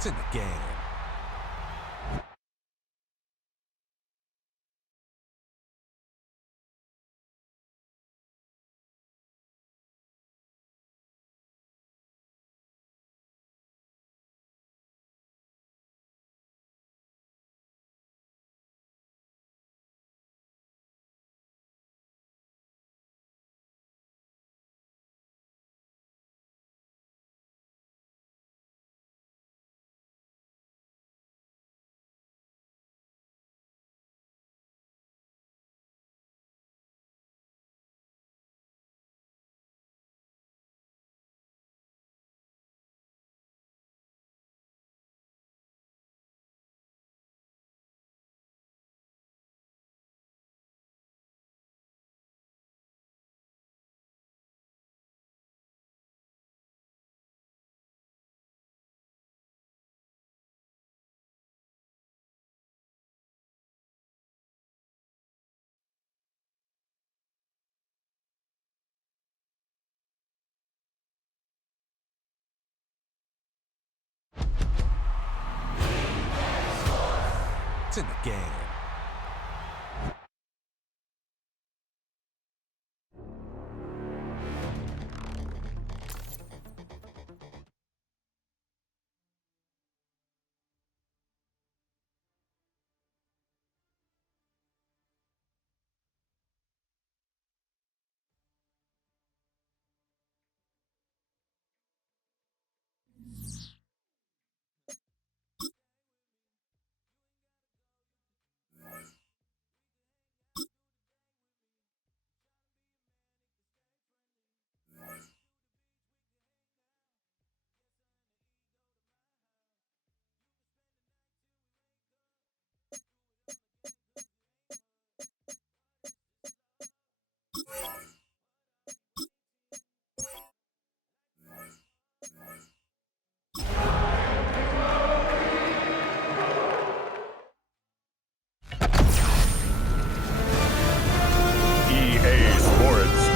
It's in the game. It's in the game.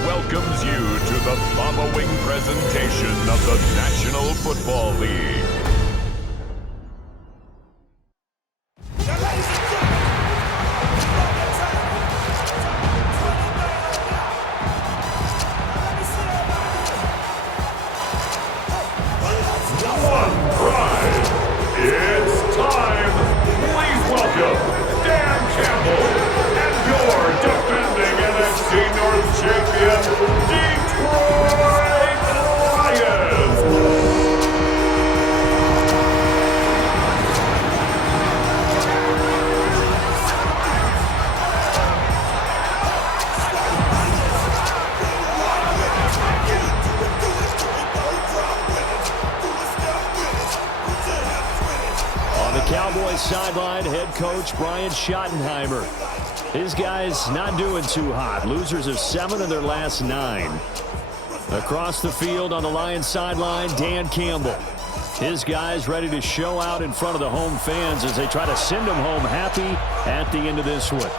Welcomes you to the following presentation of the National Football League. One pride. It's time. Please welcome Dan Campbell and your defending NFC North champion, Detroit Lions. Cowboys sideline, head coach Brian Schottenheimer. His guys not doing too hot. Losers of 7 of their last 9. Across the field on the Lions sideline, Dan Campbell. His guys ready to show out in front of the home fans as they try to send them home happy at the end of this one.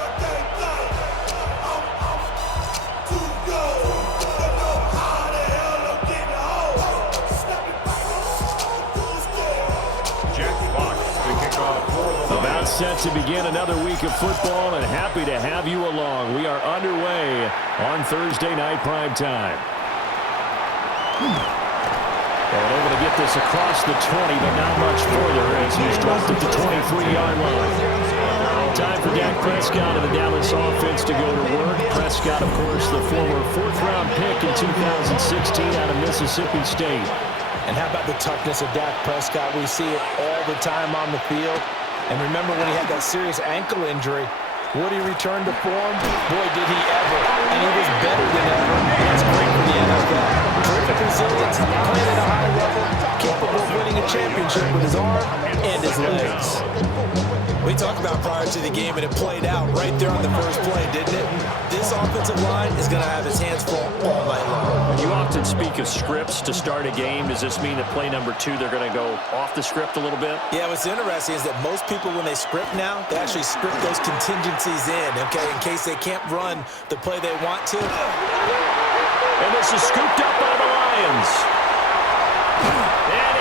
Set to begin another week of football, and happy to have you along. We are underway on Thursday night prime time. And able to get this across the 20, but not much further as he's dropped at the 23-yard line. Time for Dak Prescott and the Dallas offense to go to work. Prescott, of course, the former 4th-round pick in 2016 out of Mississippi State. And how about the toughness of Dak Prescott? We see it all the time on the field. And remember when he had that serious ankle injury, would he return to form? Boy, did he ever. And he was better than ever. That's great for the NFL. Terrific resilience, playing at a high level, capable of winning a championship with his arm and his legs. We talked about prior to the game, and it played out right there on the first play, didn't it? This offensive line is going to have his hands full all night long. You often speak of scripts to start a game. Does this mean that play number 2, they're going to go off the script a little bit? Yeah, what's interesting is that most people, when they script now, they actually script those contingencies in, okay, in case they can't run the play they want to. And this is scooped up by the Lions. And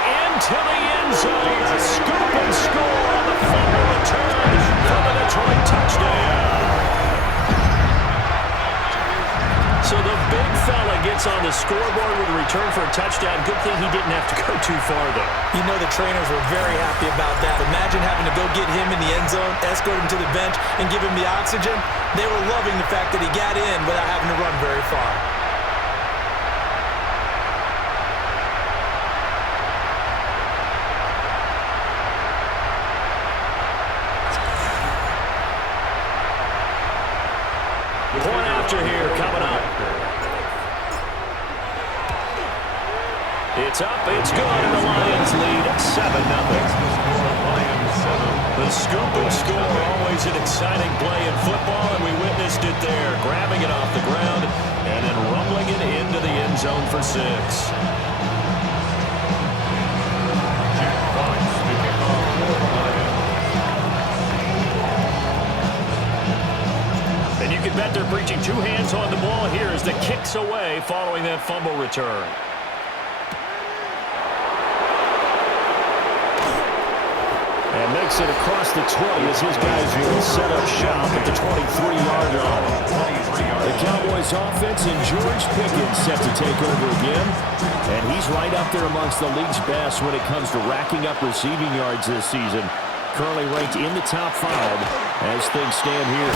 into the end zone. A scoop and score on the fumble return for the Detroit touchdown. So the big fella gets on the scoreboard with a return for a touchdown. Good thing he didn't have to go too far, though. You know the trainers were very happy about that. Imagine having to go get him in the end zone, escort him to the bench, and give him the oxygen. They were loving the fact that he got in without having to run very far. Point after here coming up. It's up, it's good, and the Lions lead 7-0. The scoop and score, always an exciting play in football, and we witnessed it there, grabbing it off the ground and then rumbling it into the end zone for 6. And you can bet they're preaching 2 hands on the ball here as the kick's away following that fumble return. And makes it across the 20 as his guys will set up shop at the 23-yard line. The Cowboys offense and George Pickens set to take over again. And he's right up there amongst the league's best when it comes to racking up receiving yards this season. Currently ranked in the top 5 as things stand here.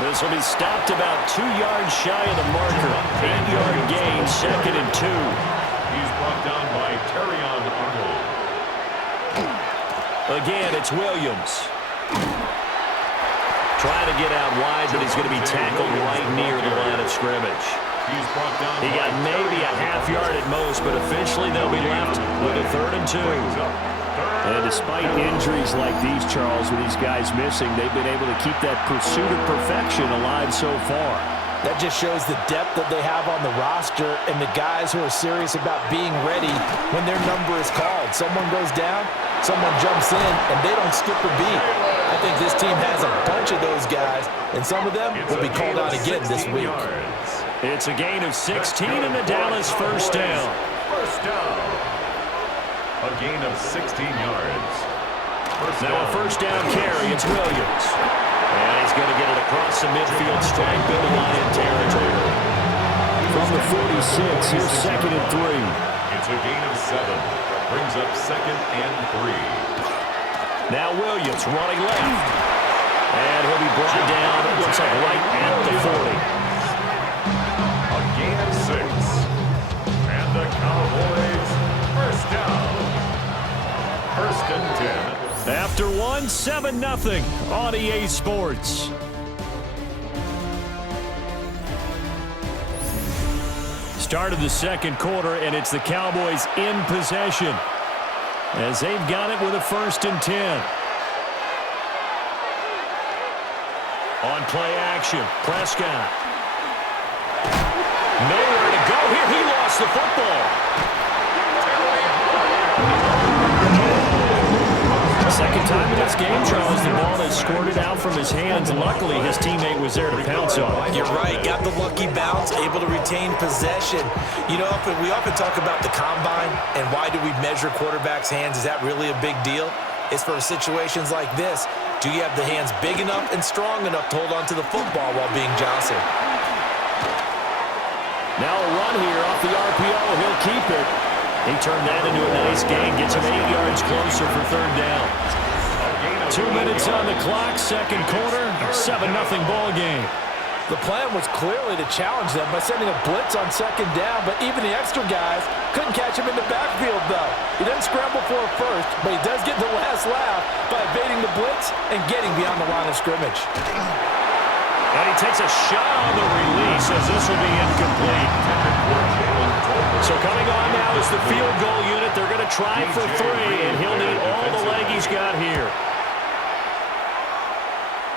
This will be stopped about 2 yards shy of the marker. 8-yard gain, 2nd and 2. He's brought down by Terrion Arnold. Again, it's Williams. Trying to get out wide, but he's going to be tackled right near the line of scrimmage. He got maybe a half yard at most, but officially they'll be left with a 3rd and 2. And despite injuries like these, Charles, with these guys missing, they've been able to keep that pursuit of perfection alive so far. That just shows the depth that they have on the roster and the guys who are serious about being ready when their number is called. Someone goes down, someone jumps in, and they don't skip a beat. I think this team has a bunch of those guys, and some of them will be called out again this week. It's a gain of 16 and the Dallas first down. First down. A gain of 16 yards. Now a first down carry, it's Williams. And he's going to get it across the midfield stripe into Lion territory. From the 46, here's 2nd and 3. It's a gain of 7. Brings up 2nd and 3. Now Williams running left. And he'll be brought down, it looks like right at the 40. A gain of 6. And the Cowboys first down. 1st and 10. After 1, 7-0 on EA Sports. Start of the second quarter, and it's the Cowboys in possession as they've got it with a 1st and 10. On play action, Prescott. Nowhere to go here. He lost the football. Second time in this game, Charles, the ball is squirted out from his hands. Luckily, his teammate was there to pounce on it. You're right. Got the lucky bounce, able to retain possession. You know, we often talk about the combine and why do we measure quarterbacks' hands. Is that really a big deal? It's for situations like this. Do you have the hands big enough and strong enough to hold on to the football while being jostled? Now a run here off the RPO. He'll keep it. He turned that into a nice gain. Gets him 8 yards closer for 3rd down. 2 minutes on the clock, second quarter, 7-0 ball game. The plan was clearly to challenge them by sending a blitz on 2nd down, but even the extra guys couldn't catch him in the backfield, though. He doesn't scramble for a first, but he does get the last laugh by evading the blitz and getting beyond the line of scrimmage. And he takes a shot on the release as this will be incomplete. So coming on now is the field goal unit. They're going to try for 3, and he'll need all the leg he's got here.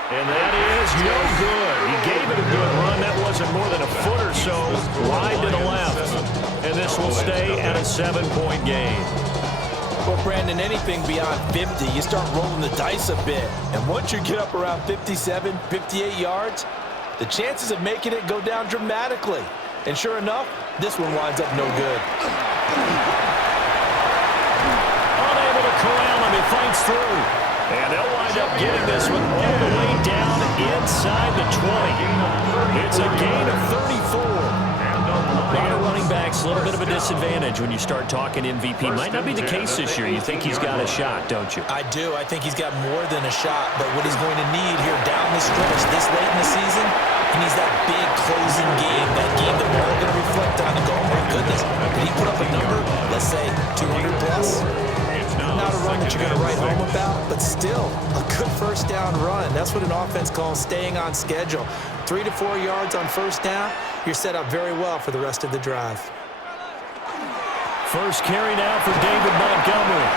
And that is no good. He gave it a good run. That wasn't more than a foot or so wide to the left. And this will stay at a 7-point game. Well, Brandon, anything beyond 50, you start rolling the dice a bit. And once you get up around 57, 58 yards, the chances of making it go down dramatically. And sure enough, this one winds up no good. On corral him. He fights through. And they'll wind up getting this one all the way down inside the 20. It's a gain of 34. A lot of running backs, a little bit of a disadvantage when you start talking MVP. Might not be the case this year. You think he's got a shot, don't you? I do. I think he's got more than a shot. But what he's going to need here down the stretch this late in the season, he needs that big closing game, that game that we're all going to reflect on and go, oh my goodness, did he put up a number, let's say 200 plus? Not a run that you're going to write home about, but still a good first down run. That's what an offense calls staying on schedule. 3 to 4 yards on first down, you're set up very well for the rest of the drive. First carry now for David Montgomery.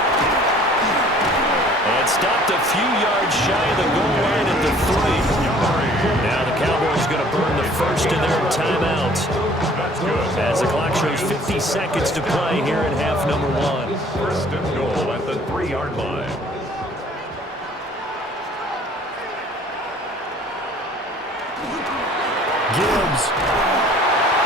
And stopped a few yards shy of the goal line at the 3. Now the Cowboys going to burn the first of their timeouts. As the clock shows 50 seconds to play here in half number 1. First and goal at the 3-yard line. Gibbs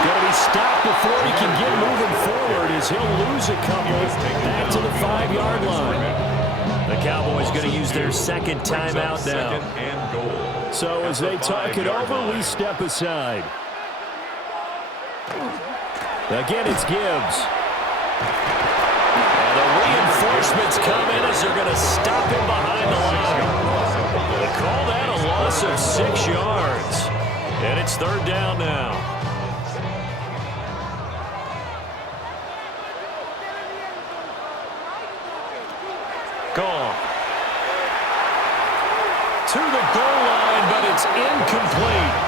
going to be stopped before he can get moving forward as he'll lose a couple back to the 5-yard line. The Cowboys going to use their second timeout now. So as they talk it over, we step aside. Again, it's Gibbs. And the reinforcements come in as they're going to stop him behind the line. They call that a loss of 6 yards. And it's third down now. Gone. To the goal line, but it's incomplete.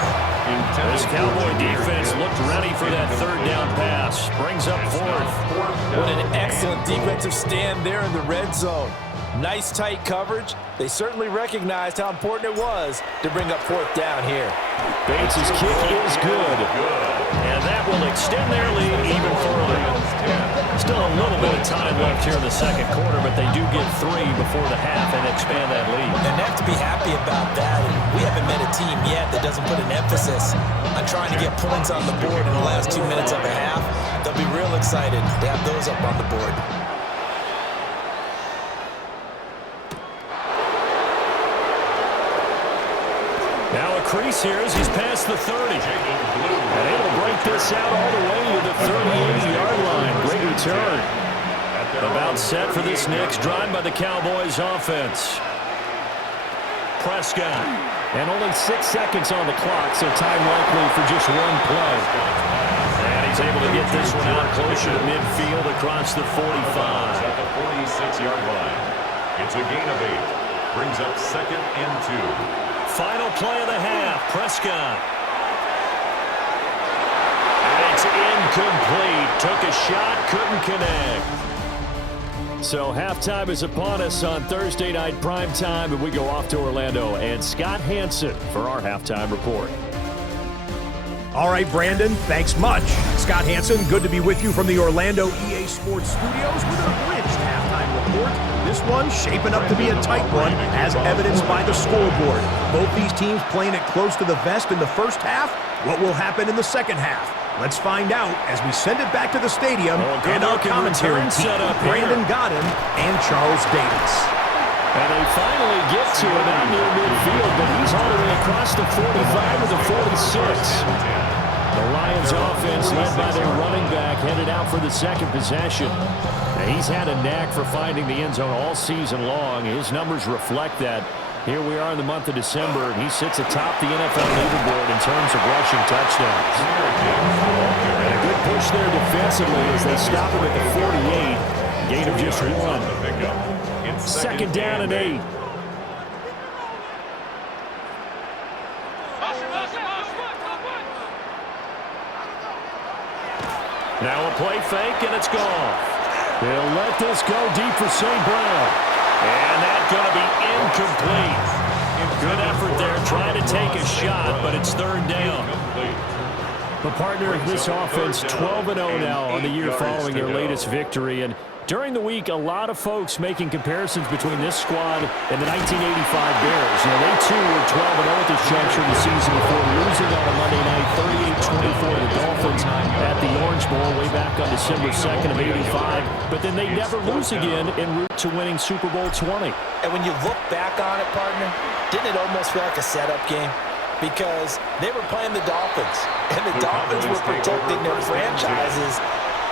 This Cowboy defense looked ready for that third down pass. Brings up fourth. What an excellent defensive stand there in the red zone. Nice tight coverage. They certainly recognized how important it was to bring up fourth down here. Bates' kick is good. And that will extend their lead even further. Still a little bit of time left here in the second quarter, but they do get 3 before the half and expand that lead. And they have to be happy about that. We haven't met a team yet that doesn't put an emphasis on trying to get points on the board in the last 2 minutes of a half. They'll be real excited to have those up on the board. Now a crease here as he's past the 30. And able to break this out all the way to the 38-yard line. Great return. About set for this next drive by the Cowboys offense. Prescott. And only 6 seconds on the clock, so time likely for just one play. And he's able to get this one out closer to midfield across the 45. At the 46-yard line. It's a gain of 8. Brings up second and 2. Final play of the half, Prescott. And it's incomplete. Took a shot, couldn't connect. So halftime is upon us on Thursday night primetime, and we go off to Orlando. And Scott Hansen for our halftime report. All right, Brandon, thanks much. Scott Hansen, good to be with you from the Orlando EA Sports Studios with an abridged halftime report. This one shaping up to be a tight one, as evidenced by the scoreboard. Both these teams playing it close to the vest in the first half. What will happen in the second half? Let's find out as we send it back to the stadium and our commentary team, Brandon Godden and Charles Davis. And they finally get to him out near midfield, but he's all the way across the 45 to the 46. The Lions offense led by their running back headed out for the second possession. And he's had a knack for finding the end zone all season long. His numbers reflect that. Here we are in the month of December, and he sits atop the NFL leaderboard in terms of rushing touchdowns. And a good push there defensively as they stop him at the 48. Gain of just 1. Second down and 8. Now a play fake, and it's gone. They'll let this go deep for St. Brown. And that's going to be incomplete. Good effort there, trying to take a shot, but it's third down. The partner of this offense, 12-0 now on the year following their latest victory. And During the week, a lot of folks making comparisons between this squad and the 1985 Bears. You know, they too were 12-0 at this juncture of the season before losing on a Monday night, 38-24 to the Dolphins at the Orange Bowl way back on December 2nd of '85. But then they never lose again en route to winning Super Bowl 20. And when you look back on it, partner, didn't it almost feel like a setup game? Because they were playing the Dolphins, and the Dolphins were protecting their franchises.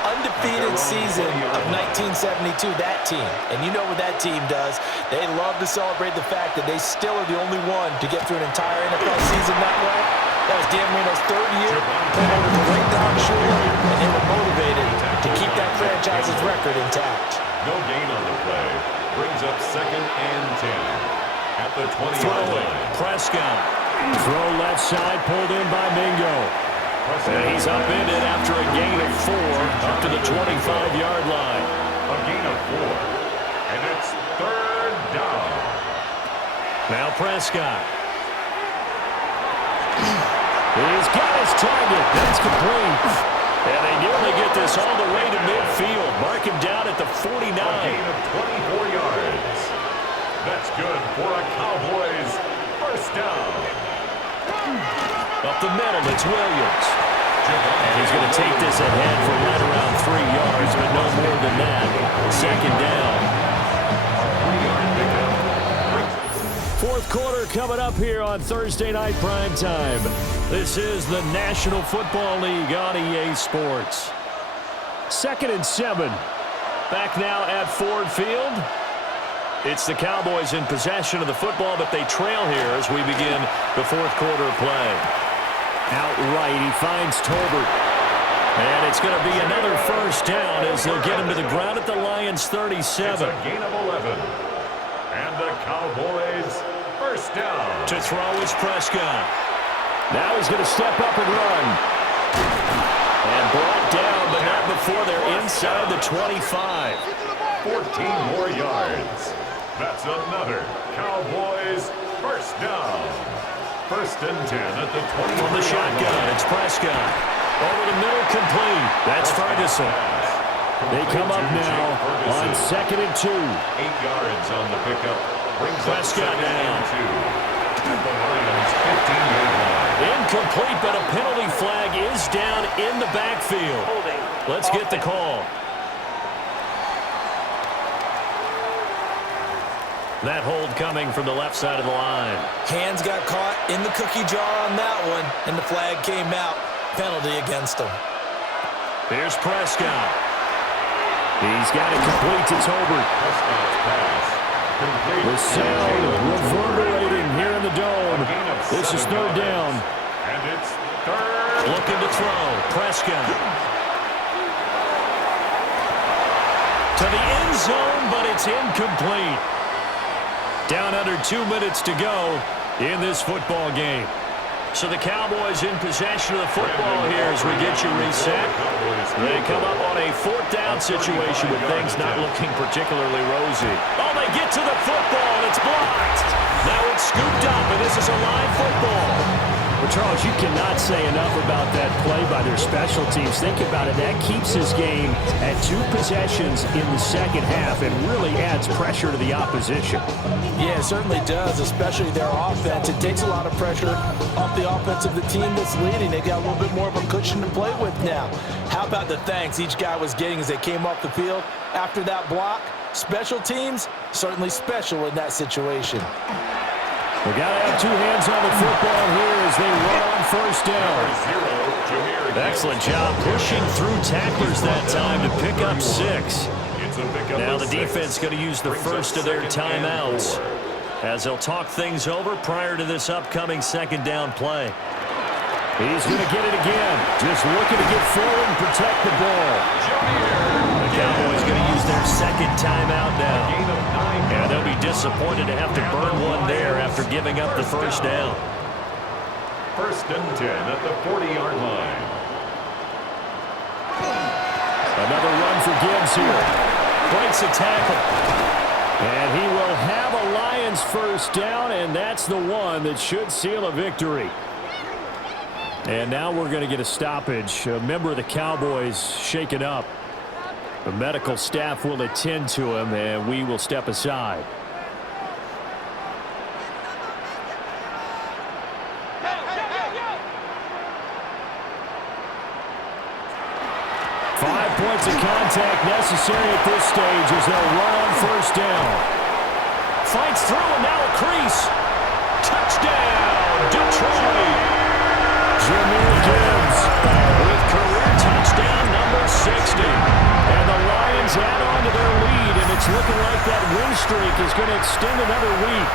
Undefeated season of 1972, that team. And you know what that team does. They love to celebrate the fact that they still are the only one to get through an entire NFL season that way. That was Dan Marino's third year, playing under the great Don Shula, and they were motivated to keep that franchise's record intact. No gain on the play. Brings up 2nd and 10 at the 20-yard line. Prescott. Throw left side, pulled in by Mingo. And he's upended after a gain of 4 up to the 25-yard line. A gain of 4. And it's 3rd down. Now Prescott. He's got his target. That's complete. And they nearly get this all the way to midfield. Mark him down at the 49. A gain of 24 yards. That's good for a Cowboys first down. Up the middle, it's Williams. And he's going to take this ahead for right around 3 yards, but no more than that. 2nd down. Fourth quarter coming up here on Thursday Night Primetime. This is the National Football League on EA Sports. 2nd and 7. Back now at Ford Field. It's the Cowboys in possession of the football, but they trail here as we begin the fourth quarter play. Outright, he finds Tolbert. And it's going to be another first down as they'll get him to the ground at the Lions' 37. It's a gain of 11. And the Cowboys first down. To throw is Prescott. Now he's going to step up and run. And brought down, but not before they're inside the 25. 14 more yards. That's another Cowboys first down. 1st and 10 at the 20. From the shotgun, it's Prescott. Over the middle, complete. That's Ferguson. They come up now on 2nd and 2. 8 yards on the pickup. Brings Prescott down. At the Lions' 15-yard line. Incomplete, but a penalty flag is down in the backfield. Let's get the call. That hold coming from the left side of the line. Hands got caught in the cookie jar on that one, and the flag came out. Penalty against him. Here's Prescott. He's got it complete to Tolbert. The sound reverberating here in the dome. This is 3rd down. And it's 3rd. Looking to throw. Prescott. To the end zone, but it's incomplete. Down under 2 minutes to go in this football game. So the Cowboys in possession of the football here as we get you reset. They come up on a 4th down situation with things not looking particularly rosy. Oh, they get to the football, and it's blocked. Now it's scooped up, and this is a live football. Well, Charles, you cannot say enough about that play by their special teams. Think about it. That keeps this game at 2 possessions in the second half and really adds pressure to the opposition. Yeah, it certainly does, especially their offense. It takes a lot of pressure off the offense of the team that's leading. They got a little bit more of a cushion to play with now. How about the thanks each guy was getting as they came off the field after that block? Special teams, certainly special in that situation. We got to have 2 hands on the football here as they run on first down. Excellent job pushing through tacklers that time to pick up 6. Now the defense going to use the first of their timeouts as they'll talk things over prior to this upcoming 2nd down play. He's going to get it again. Just looking to get forward and protect the ball. The Cowboys going to use their 2nd timeout now. And they'll be disappointed to have to burn one there after giving up the first down. 1st and 10 at the 40-yard line. Another run for Gibbs here. Breaks a tackle. And he will have a Lions first down, and that's the one that should seal a victory. And now we're going to get a stoppage. A member of the Cowboys shaken up. The medical staff will attend to him, and we will step aside. 5 points of contact necessary at this stage as they'll run on first down. Fights through and now a crease. Touchdown, Detroit. Jameer Gibbs with career touchdown number 60. And the Lions add on to their lead, and it's looking like that win streak is going to extend another week.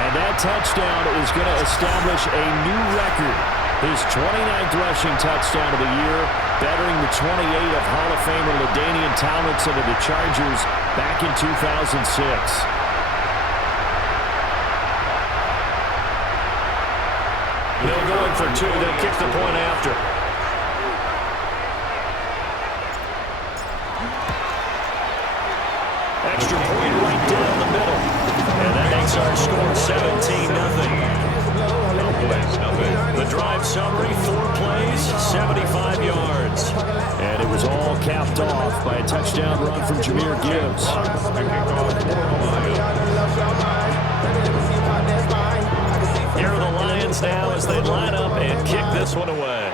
And that touchdown is going to establish a new record. His 29th rushing touchdown of the year, bettering the 28 of Hall of Famer LaDainian Tomlinson of the Chargers back in 2006. They'll go in for two. They'll kick the point after. Extra point right down the middle. And that makes our score 17-0. The drive summary, 4 plays, 75 yards. And it was all capped off by a touchdown run from Jameer Gibbs. Here are the Lions now as they line up and kick this one away.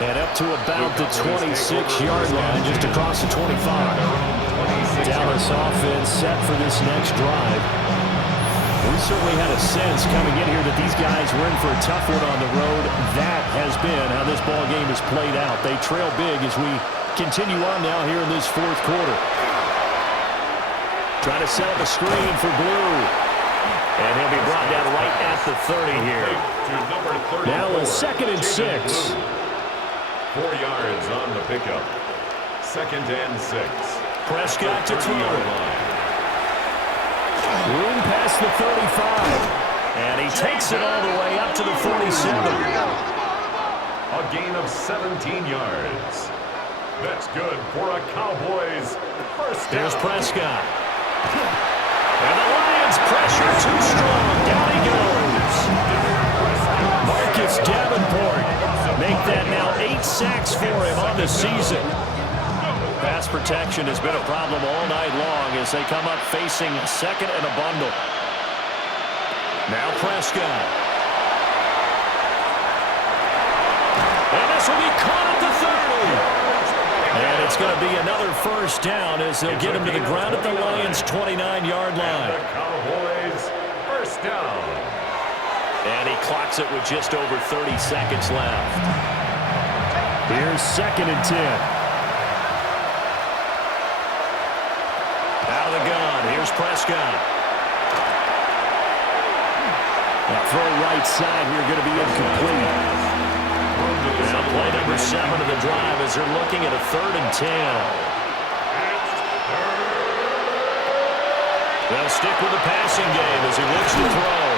And up to about the 26-yard line, just across the 25. Dallas offense set for this next drive. We certainly had a sense coming in here that these guys were in for a tough one on the road. That has been how this ball game has played out. They trail big as we continue on now here in this fourth quarter. Trying to set up a screen for Blue. And he'll be brought down right at the 30 here. Now a 2nd and 6. 4 yards on the pickup. 2nd and 6. Prescott to throw. Room past the 35. And he takes it all the way up to the 47. A gain of 17 yards. That's good for a Cowboys first down. Here's Prescott. And the Lions pressure too strong. Down he goes. Marcus Davenport make that now 8 sacks for him on the season. Pass protection has been a problem all night long as they come up facing 2nd and a bundle. Now Prescott. And this will be caught at the 30. And it's going to be another first down as they'll get him to the ground at the Lions' 29-yard line. And the Cowboys first down. And he clocks it with just over 30 seconds left. Here's 2nd and 10. Out of the gun. Here's Prescott. Now throw right side here going to be incomplete. Now play number 7 of the drive as they're looking at a 3rd and 10. They'll stick with the passing game as he looks to throw.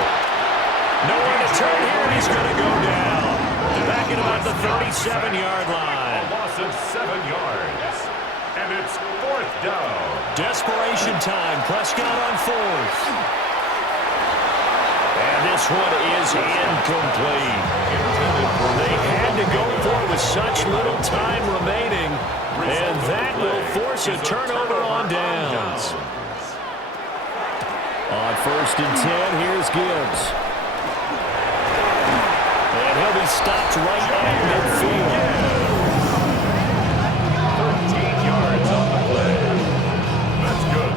Nowhere to turn here, and he's going to go down. Back at about the 37-yard line. A loss of 7 yards. And it's 4th down. Desperation time. Prescott on 4th. And this one is incomplete. They had to go for it with such little time remaining. And that will force a turnover on downs. On 1st and 10, here's Gibbs. And he'll be stopped right at midfield. 13 yards on the play. That's good.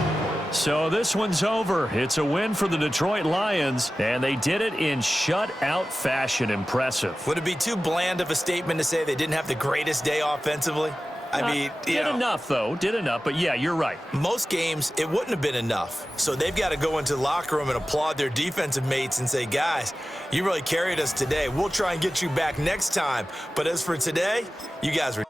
So this one's over. It's a win for the Detroit Lions, and they did it in shutout fashion. Impressive. Would it be too bland of a statement to say they didn't have the greatest day offensively? I mean, did enough, though. Did enough. But, yeah, you're right. Most games, it wouldn't have been enough. So they've got to go into the locker room and applaud their defensive mates and say, guys, you really carried us today. We'll try and get you back next time. But as for today, you guys were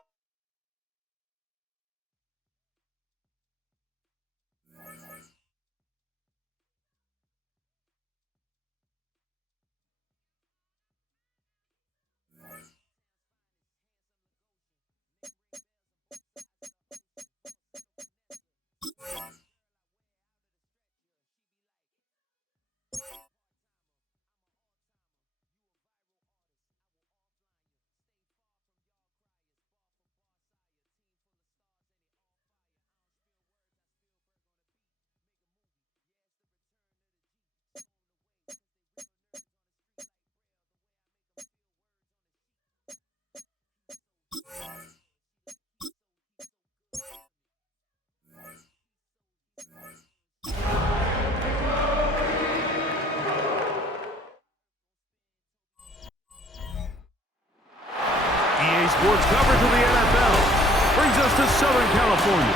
Southern California,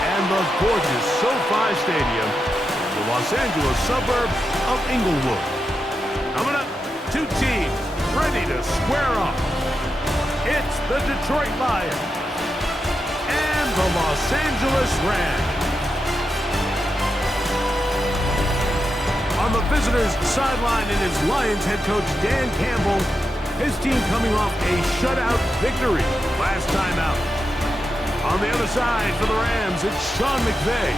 and the gorgeous SoFi Stadium in the Los Angeles suburb of Inglewood. Coming up, two teams ready to square off. It's the Detroit Lions and the Los Angeles Rams. On the visitors' sideline is Lions head coach Dan Campbell. His team coming off a shutout victory last time out. On the other side for the Rams, it's Sean McVay.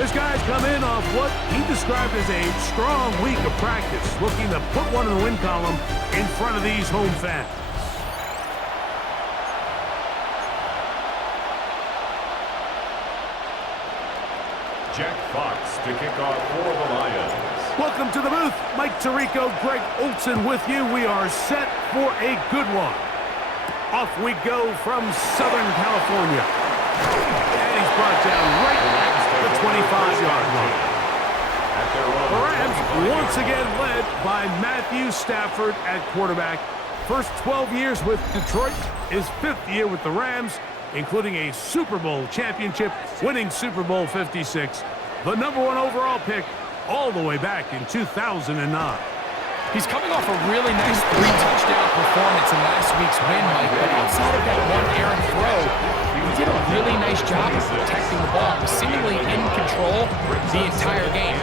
His guys come in off what he described as a strong week of practice, looking to put one in the win column in front of these home fans. Jack Fox to kick off for the Lions. Welcome to the booth. Mike Tirico, Greg Olson with you. We are set for a good one. Off we go from Southern California. And he's brought down right at the 25-yard line. The Rams once again led by Matthew Stafford at quarterback. First 12 years with Detroit, his 5th year with the Rams, including a Super Bowl championship, winning Super Bowl 56. The #1 overall pick all the way back in 2009. He's coming off a really nice 3-touchdown performance in last week's win, Mike, but outside of that one errant throw, he did a really nice job of protecting the ball. He was seemingly in control the entire game.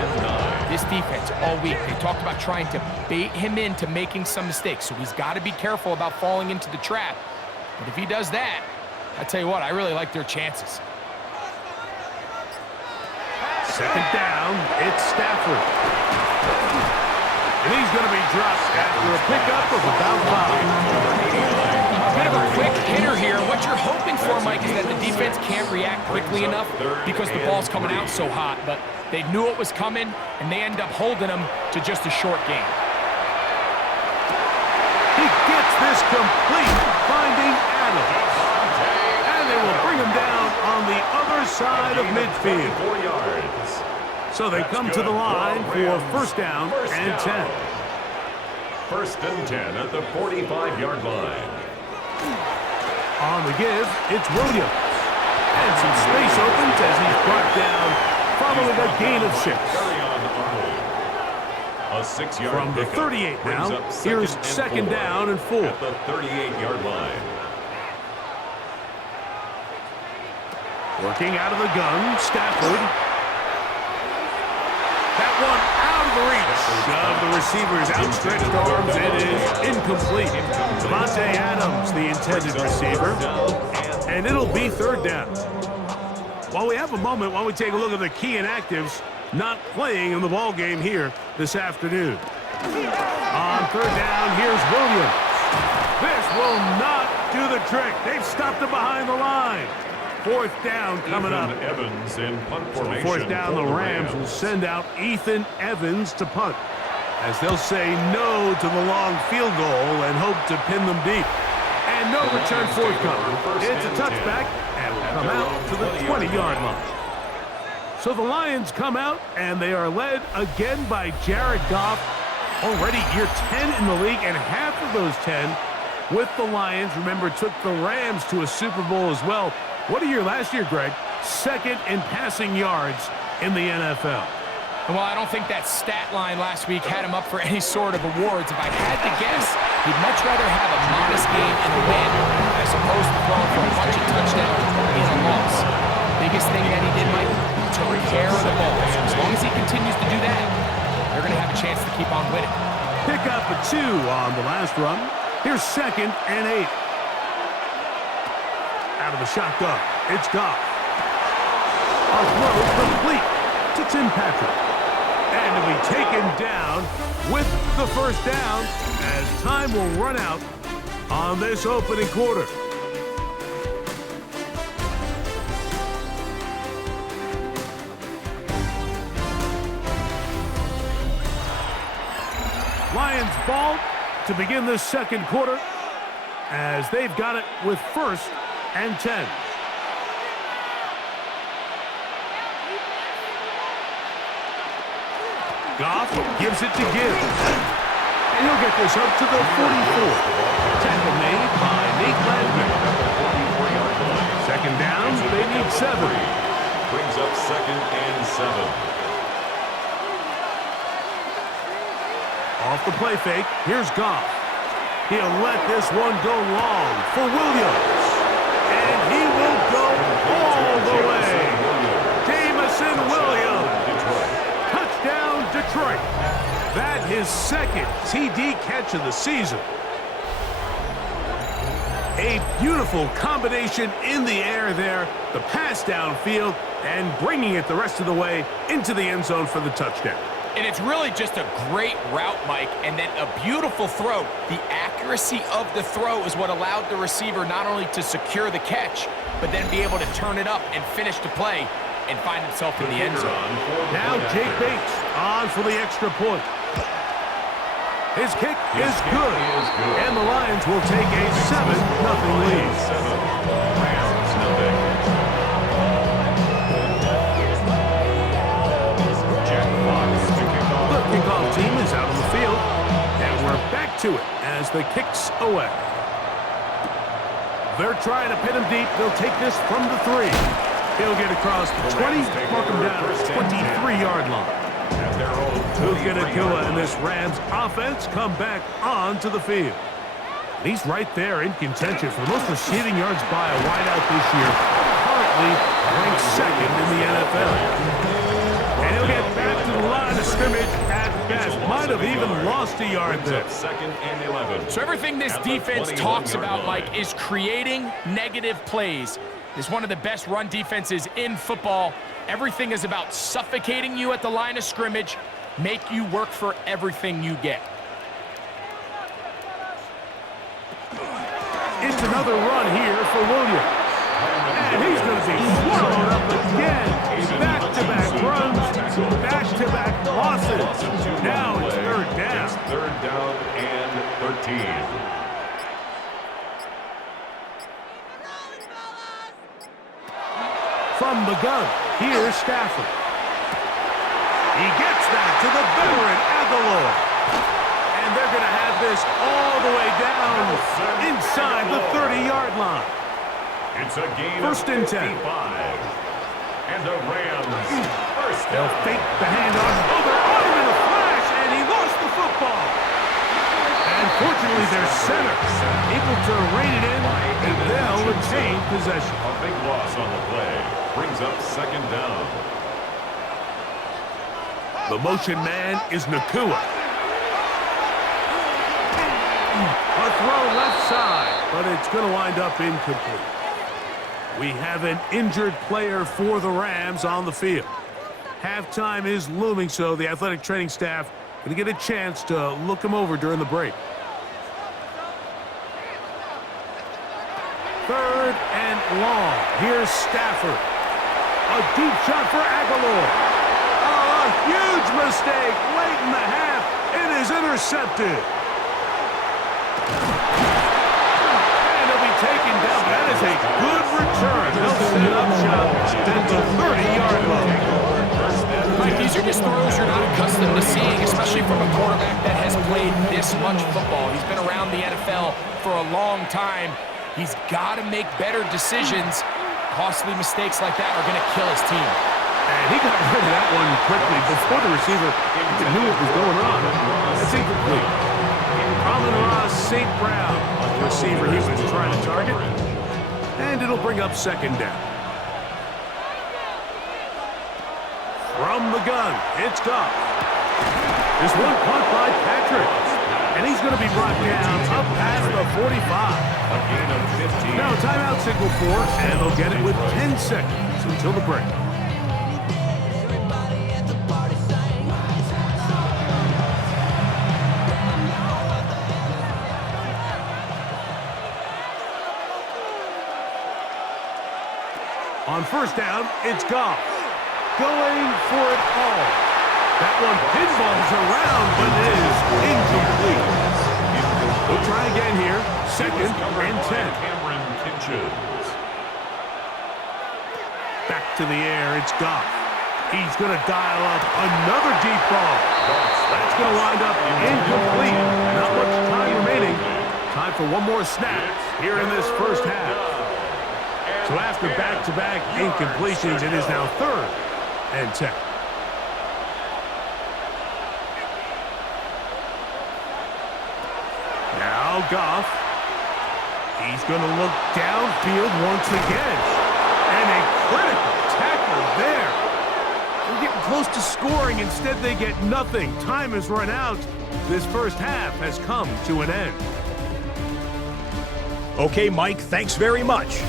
This defense all week, they talked about trying to bait him into making some mistakes, so he's got to be careful about falling into the trap. But if he does that, I tell you what, I really like their chances. Second down, it's Stafford. And he's going to be dropped after a pickup of about 5. A bit of a quick hitter here. What you're hoping for, Mike, is that the defense can't react quickly enough because the ball's coming out so hot. But they knew it was coming, and they end up holding him to just a short game. He gets this complete, finding Adams. And they will bring him down on the other side of midfield. 4 yards. So they come to the line for first down and 10. First and 10 at the 45-yard line. On the give, it's Williams. And some space opens as he's brought down following a gain of 6. A 6-yard From the 38 now, here's second down and 4. At the 38-yard line. Working out of the gun, Stafford. That one out of the reach of the receiver's outstretched arms. It is incomplete. Devontae Adams, the intended receiver. And it'll be third down. While we have a moment, while we take a look at the key inactives not playing in the ball game here this afternoon. On third down, here's Williams. This will not do the trick. They've stopped him behind the line. Fourth down coming up. Evans in punt So formation. fourth down, the Rams will send out Ethan Evans to punt, as they'll say no to the long field goal and hope to pin them deep. And no return forthcoming. It's a touchback and will come out to the 20-yard line. So the Lions come out, and they are led again by Jared Goff. Already year 10 in the league, and half of those 10 with the Lions, remember, took the Rams to a Super Bowl as well. What a year last year, Greg. Second in passing yards in the NFL. Well, I don't think that stat line last week had him up for any sort of awards. If I had to guess, he'd much rather have a modest game and a win as opposed to throwing for a bunch of touchdowns in a loss. Biggest thing that he did, Mike, took care of the ball. So as long as he continues to do that, they're going to have a chance to keep on winning. Pick up a 2 on the last run. Here's second and 8. Out of the shotgun, it's Goff. A throw complete to Tim Patrick. And he'll be taken down with the first down as time will run out on this opening quarter. Lions ball to begin this second quarter as they've got it with first and 10. Goff gives it to Gibbs. And he'll get this up to the 44. Tackle made by Nate Landry. Second down 7. Brings up 2nd and 7. Off the play fake, here's Goff. He'll let this one go long for Williams. And he will go all the way. Jamison Williams. Touchdown, Detroit. That his 2nd TD catch of the season. A beautiful combination in the air there. The pass downfield and bringing it the rest of the way into the end zone for the touchdown. And it's really just a great route, Mike, and then a beautiful throw. The accuracy of the throw is what allowed the receiver not only to secure the catch, but then be able to turn it up and finish the play and find himself in the end zone. Now Jake Bates on for the extra point. His kick is good, and the Lions will take a 7-0 lead. The kickoff team is out on the field, and we're back to it as the kick's away. They're trying to pin him deep. They'll take this from the 3. He'll get across the 20, mark him down at the 23-yard line. We'll get Akua and this Rams offense come back onto the field. And he's right there in contention for the most receiving yards by a wideout this year. Currently ranked 2nd in the NFL. And he'll get back to the line of scrimmage at best. Might have even lost a yard there. 2nd and 11. So everything this defense talks about, Mike, is creating negative plays. It's one of the best run defenses in football. Everything is about suffocating you at the line of scrimmage, make you work for everything you get. It's another run here for Williams. And he's going to be swallowed up again. Back-to-back runs, back-to-back losses. Now it's 3rd down. 3rd down and 13. From the gun, here's Stafford. He gets that to the veteran Aguilar. And they're going to have this all the way down inside the 30-yard line. It's a gain 1st and 10. And the Rams first down. They'll fake the handoff. Oh, they're on him in a flash, and he lost the football. And fortunately, their center able to rein it in, and they'll retain possession. A big loss on the play. Brings up 2nd down. The motion man is Nakua. A throw left side, but it's going to wind up incomplete. We have an injured player for the Rams on the field. Halftime is looming, so the athletic training staff going to get a chance to look him over during the break. 3rd and long. Here's Stafford. A deep shot for Aguilar. Oh, a huge mistake late in the half. It is intercepted. And he'll be taken down. That is a good return. They'll set up shop at the 30-yard line. Mike, these are just throws you're not accustomed to seeing, especially from a quarterback that has played this much football. He's been around the NFL for a long time. He's got to make better decisions. Costly mistakes like that are going to kill his team. And he got rid of that one quickly before the receiver even knew what was going on. That's incomplete. Amon-Ra St. Brown, the receiver he was trying to target. And it'll bring up 2nd down. From the gun, it's Goff. This one caught by Patrick. And he's going to be brought down up past the 45. A gain of 15. Now timeout signal 4, and they'll get it with 10 seconds until the break. On 1st down, it's Goff. Going for it all. That one pinballs around, but it is incomplete. We'll try again here. 2nd and 10. Back to the air, it's Goff. He's going to dial up another deep ball. That's going to wind up incomplete. Not much time remaining. Time for one more snap here in this 1st half. So after back-to-back incompletions, it is now 3rd and 10. Now Goff. He's going to look downfield once again. And a critical tackle there. They're getting close to scoring. Instead, they get nothing. Time has run out. This first half has come to an end. Okay, Mike, thanks very much.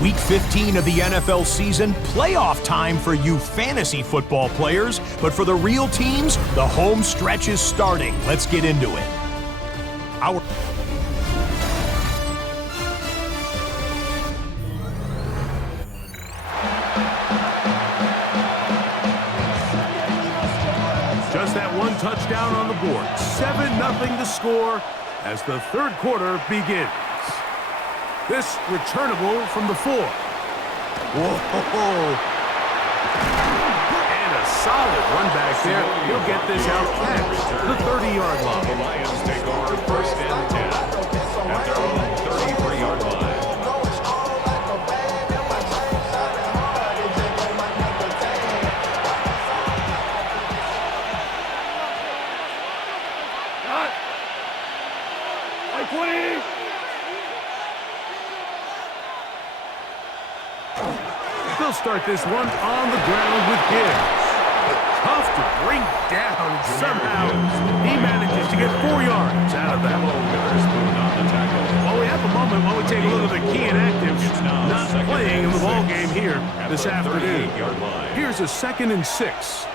Week 15 of the NFL season, playoff time for you fantasy football players. But for the real teams, the home stretch is starting. Let's get into it. Just that one touchdown on the board. 7-0 the score as the third quarter begins. This returnable from the 4. Whoa! And a solid run back there. He'll get this out past the 30-yard line. The Lions take over 1st and 10 at their own 33-yard line. They'll start this one on the ground with Gibbs. Tough to bring down, and somehow he manages to get 4 yards out of that. Well, we have a moment while we take a look at the key inactives not playing in the ball game here this afternoon. Here's a 2nd and 6.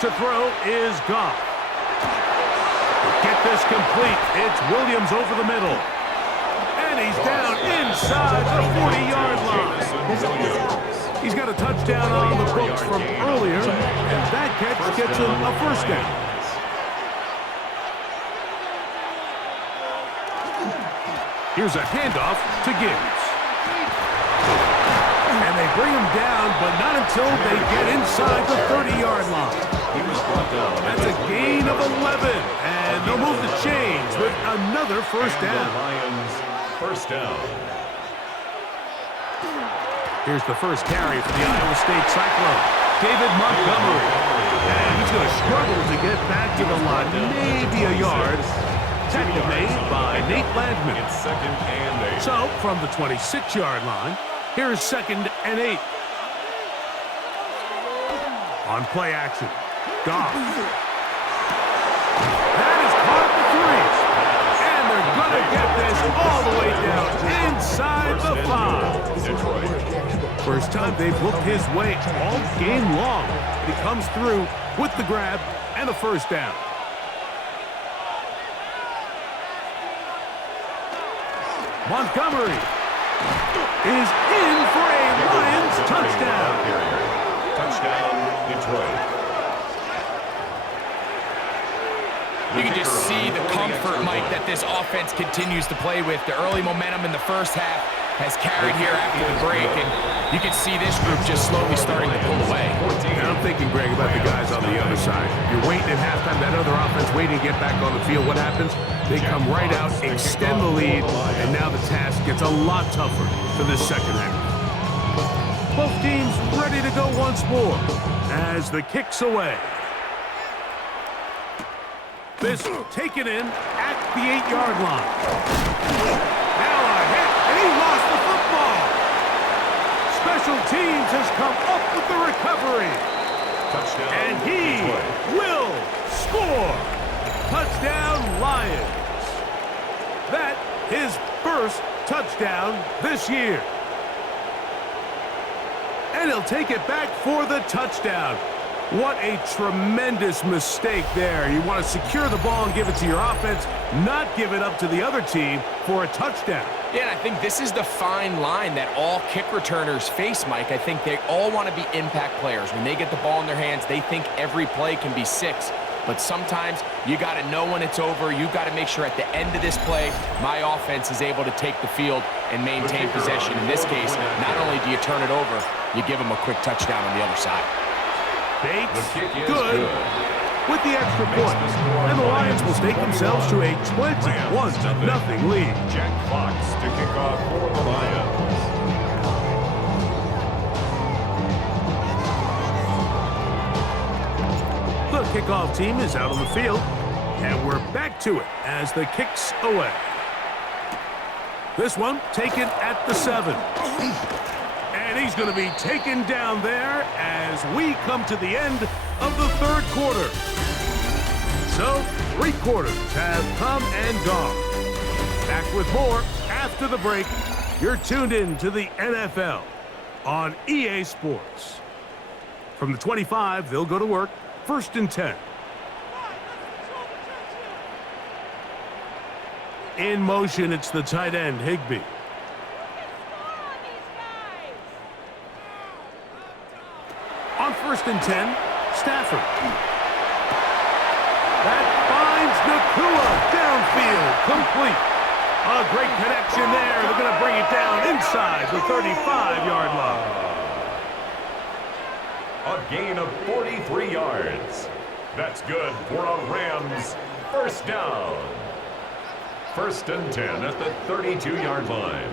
To throw is Goff. To get this complete, it's Williams over the middle. And he's down inside the 40-yard line. He's got a touchdown on the books from earlier, and that catch gets him a 1st down. Here's a handoff to Gibbs. And they bring him down, but not until they get inside the 30-yard line. That's a gain of 11, and they'll move the chains with another 1st down. Lions 1st down. Here's the first carry for the Iowa State Cyclone. David Montgomery. And he's going to struggle to get back to the line. Maybe a yard. Tackle made by Nate Landman. It's 2nd and 8. So, from the 26-yard line, here's 2nd and 8. On play action. Goff. That is caught at the 3. And they're going to get this all the way down inside the 5. Detroit. First time they've looked his way all game long. He comes through with the grab and a 1st down. Montgomery is in for a Lions touchdown. Touchdown, Detroit. You can just see the comfort, Mike, that this offense continues to play with. The early momentum in the first half has carried here after the break, and you can see this group just slowly starting to pull away. And I'm thinking, Greg, about the guys on the other side. You're waiting at halftime, that other offense waiting to get back on the field. What happens? They come right out, extend the lead, and now the task gets a lot tougher for this second half. Both teams ready to go once more as the kick's away. This taken in at the 8-yard line. Now a hit, and he lost the football. Special teams has come up with the recovery. Touchdown. And he will score. Touchdown, Lions. That his first touchdown this year. And he'll take it back for the touchdown. What a tremendous mistake there. You want to secure the ball and give it to your offense, not give it up to the other team for a touchdown. Yeah, and I think this is the fine line that all kick returners face, Mike. I think they all want to be impact players. When they get the ball in their hands, they think every play can be 6. But sometimes you got to know when it's over. You got to make sure at the end of this play, my offense is able to take the field and maintain possession. In this case, not only do you turn it over, you give them a quick touchdown on the other side. Bates, good. with the extra point. And the Lions will stake themselves to a 21-0 lead. Jack Fox to kick off for the Lions. The kickoff team is out on the field, and we're back to it as the kick's away. This one taken at the 7. And he's going to be taken down there as we come to the end of the third quarter. So, 3 quarters have come and gone. Back with more after the break. You're tuned in to the NFL on EA Sports. From the 25, they'll go to work. 1st and 10. In motion, it's the tight end, Higbee. On 1st and 10, Stafford. That finds Nakua downfield, complete. A great connection there. They're going to bring it down inside the 35-yard line. A gain of 43 yards. That's good for a Rams first down. 1st and 10 at the 32-yard line.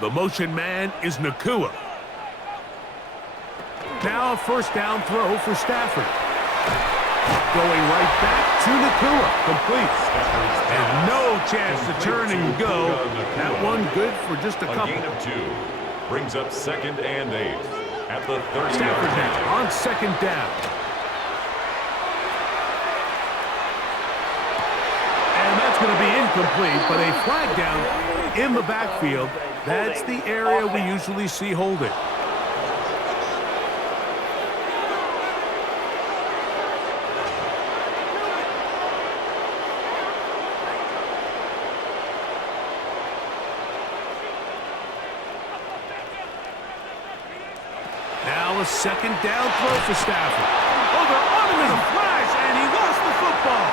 The motion man is Nakua. Now a 1st down throw for Stafford. Going right back to Nakua, complete. And no chance to turn and go. That one good for just a couple. A gain of 2. Brings up 2nd and 8 at the 30-yard Stafford line. now on 2nd down. And that's going to be incomplete, but a flag down in the backfield. That's the area we usually see holding. Now a 2nd down throw for Stafford. Oh, they're on him in a flash, and he lost the football.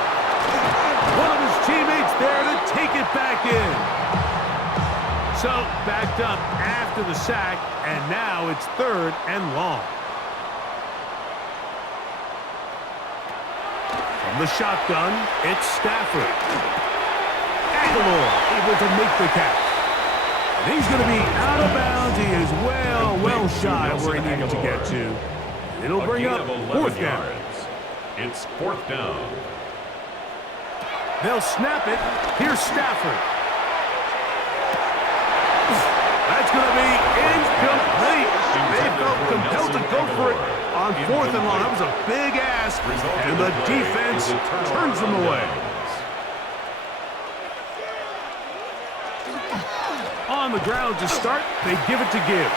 One of his teammates there to take it back in. So, backed up after the sack, and now it's 3rd and long. From the shotgun, it's Stafford. Aguilar able to make the catch. And he's going to be out of bounds. He is well shy of where he needed to get to. It'll bring up 4th down. It's 4th down. They'll snap it. Here's Stafford. That's going to be incomplete. They felt compelled to go for it on 4th and long. That was a big ask, and the defense turns them away. On the ground to start, they give it to Gibbs.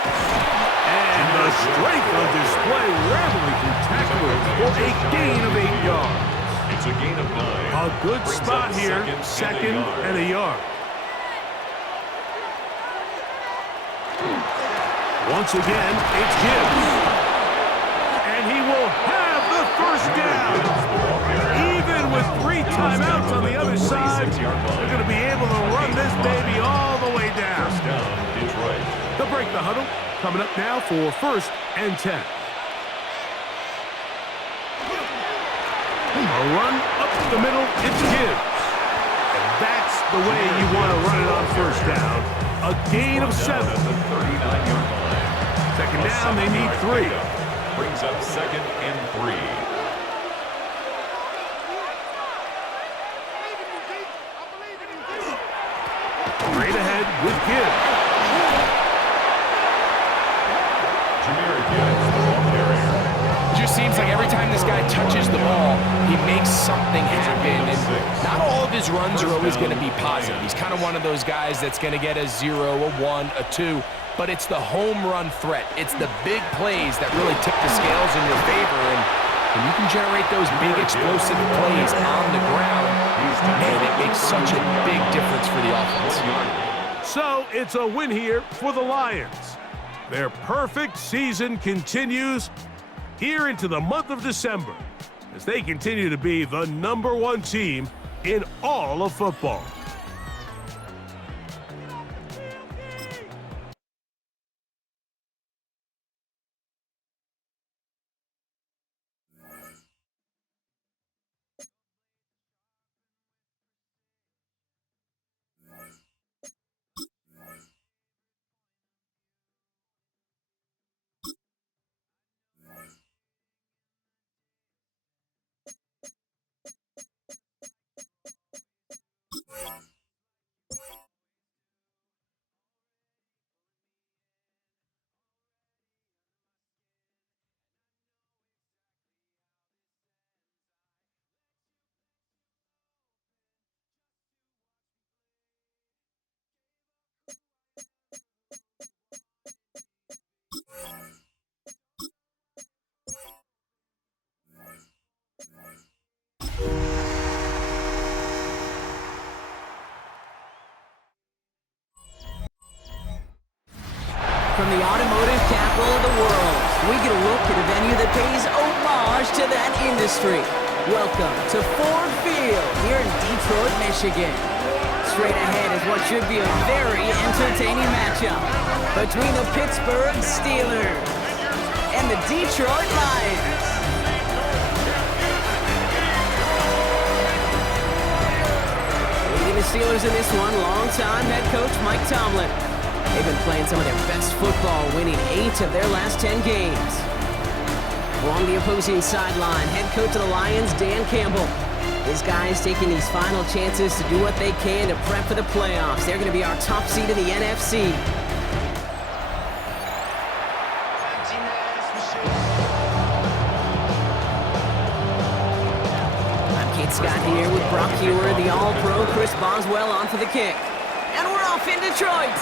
And the strength on display, rattling through tacklers for a gain of 8 yards. It's a gain of 9. A good spot here, 2nd and a yard. Once again, it's Gibbs. And he will have the 1st down. Even with 3 timeouts on the other side, they're going to be able to run this baby all the way down. First down, Detroit. They'll break the huddle. Coming up now for 1st and 10. A run up the middle, it's Gibbs. And that's the way you want to run it on 1st down. A gain of 7. At the 39-yard line. 2nd down, they need 3. Brings up 2nd and 3. Straight ahead with Gibbs. Jahmyr Gibbs, the ball carrier. It just seems like every time this guy touches the ball, he makes something happen. And not all of his runs are always going to be positive. He's kind of one of those guys that's going to get a 0, a 1, a 2. But it's the home run threat. It's the big plays that really tip the scales in your favor. And when you can generate those big explosive plays on the ground, man, it makes such a big difference for the offense. So it's a win here for the Lions. Their perfect season continues here into the month of December as they continue to be the #1 team in all of football. From the automotive capital of the world, we get a look at a venue that pays homage to that industry. Welcome to Ford Field here in Detroit, Michigan. Straight ahead is what should be a very entertaining matchup between the Pittsburgh Steelers and the Detroit Lions. Leading the Steelers in this one, longtime head coach Mike Tomlin. They've been playing some of their best football, winning 8 of their last 10 games. Along the opposing sideline, head coach of the Lions, Dan Campbell. His guys taking these final chances to do what they can to prep for the playoffs. They're going to be our top seed in the NFC. I'm Kate Scott here with Brock Hewer, the All-Pro Chris Boswell on for the kick. And we're off in Detroit.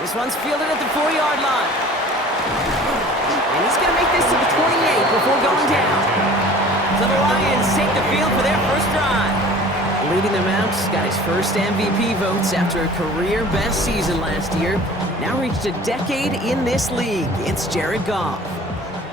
This one's fielded at the 4-yard line. And he's going to make this to the 28 before going down. So the Lions take the field for their first drive. Leading them out, got his first MVP votes after a career-best season last year. Now reached a decade in this league. It's Jared Goff.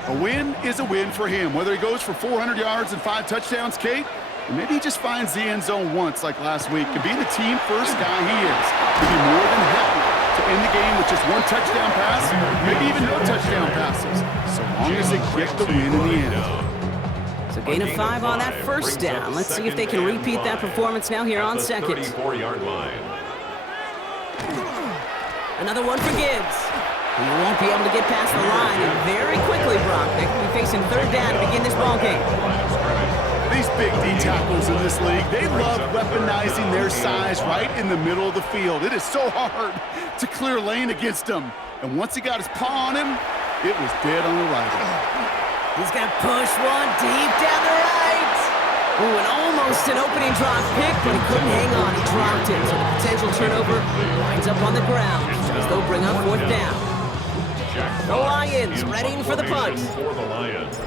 A win is a win for him, whether he goes for 400 yards and 5 touchdowns, Kate, or maybe he just finds the end zone once like last week. And being the team-first guy he is, he'll be more than happy to end the game with just 1 touchdown pass, maybe even no touchdown passes, so long as they get the win in the end. So gain of 5 on that first down. Let's see if they can repeat that performance now here on second. 34-yard line. Another one for Gibbs. He won't be able to get past the line, and very quickly, Brock, they could be facing third down to begin this ballgame. These big D tackles in this league, they love weaponizing their size right in the middle of the field. It is so hard to clear lane against him. And once he got his paw on him, it was dead on the right. He's going to push one deep down the right. Ooh, and almost an opening drop pick, but he couldn't hang on. He dropped it, so the potential turnover winds up on the ground as they'll bring up fourth down. The Lions readying for the punt. For the Lions.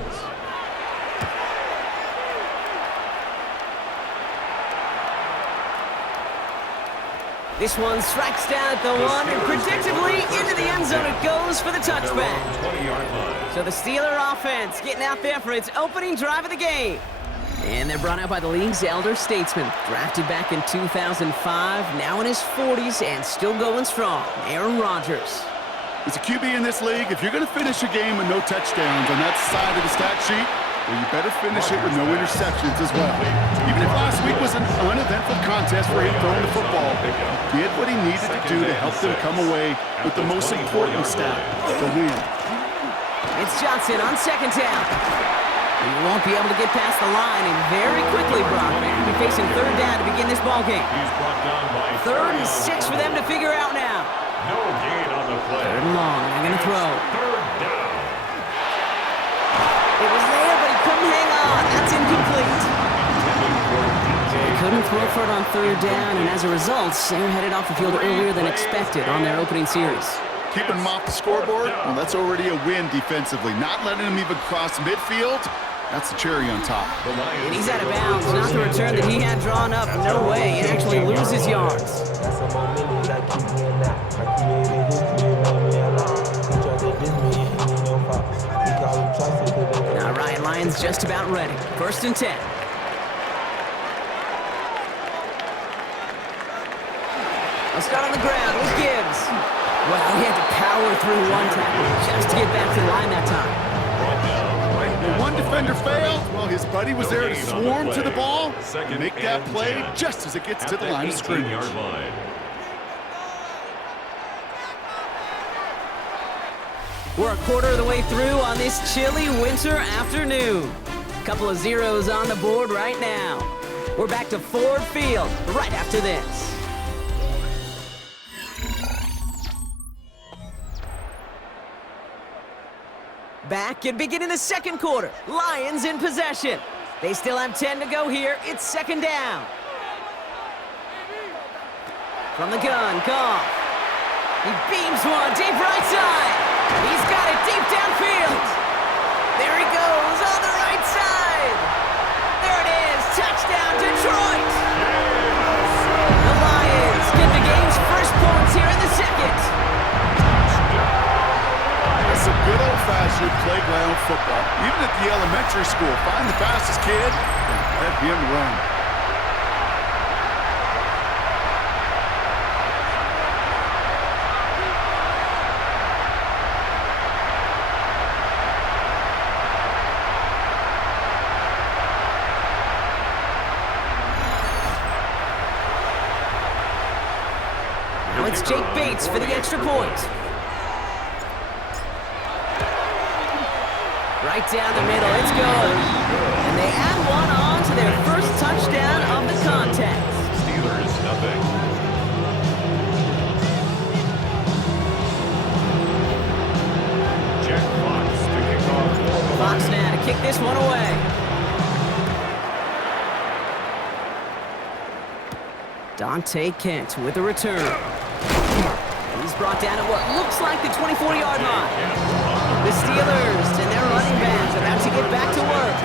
This one strikes down at the 1, and predictably into the end zone it goes for the touchback. 20-yard line. So the Steeler offense getting out there for its opening drive of the game. And they're brought out by the league's elder statesman. Drafted back in 2005, now in his 40s and still going strong, Aaron Rodgers. As a QB in this league, if you're going to finish a game with no touchdowns on that side of the stat sheet, well, you better finish it with no interceptions as well. Even if last week was an uneventful contest for him throwing the football, he did what he needed to do to help them come away with the most important stat, the win. It's Johnson on second down. He won't be able to get past the line, and very quickly, Brock, they're going to be facing third down to begin this ballgame. Third and 6 for them to figure out now. No gain on the play. Third and long, they're going to throw. Third down. It was there, but he couldn't hang on. That's incomplete. They couldn't throw for it on third down, and as a result, they're headed off the field earlier than expected on their opening series. Keeping him off the scoreboard, well, that's already a win defensively. Not letting him even cross midfield, that's the cherry on top. And he's out of bounds. Not the return that he had drawn up. No way. He actually loses yards. All right, Lions just about ready. First and 10. Let's start on the ground with Gibbs. Wow, he had to power through one tackle just to get back to the line that time. When one defender failed, well, his buddy was there to swarm to the ball and make that play just as it gets to the line of scrimmage. We're a quarter of the way through on this chilly winter afternoon. Couple of zeros on the board right now. We're back to Ford Field right after this. Back and beginning the second quarter. Lions in possession. They still have 10 to go here. It's second down. From the gun, Goff. He beams one deep right side. He's got it deep downfield. There he goes on the right side. There it is. Touchdown, Detroit. The Lions get the game's first points here in the second. playground football. Even at the elementary school, find the fastest kid and let him run. Now it's Jake Bates for the extra point. Right down the middle, it's good. And they add one on to their first touchdown of the contest. Steelers, nothing. Jack Fox to kick off for the Fox Lions. now to kick this one away. Dante Kent with a return. He's brought down at what looks like the 24-yard line. The Steelers and their running backs about to get back to work.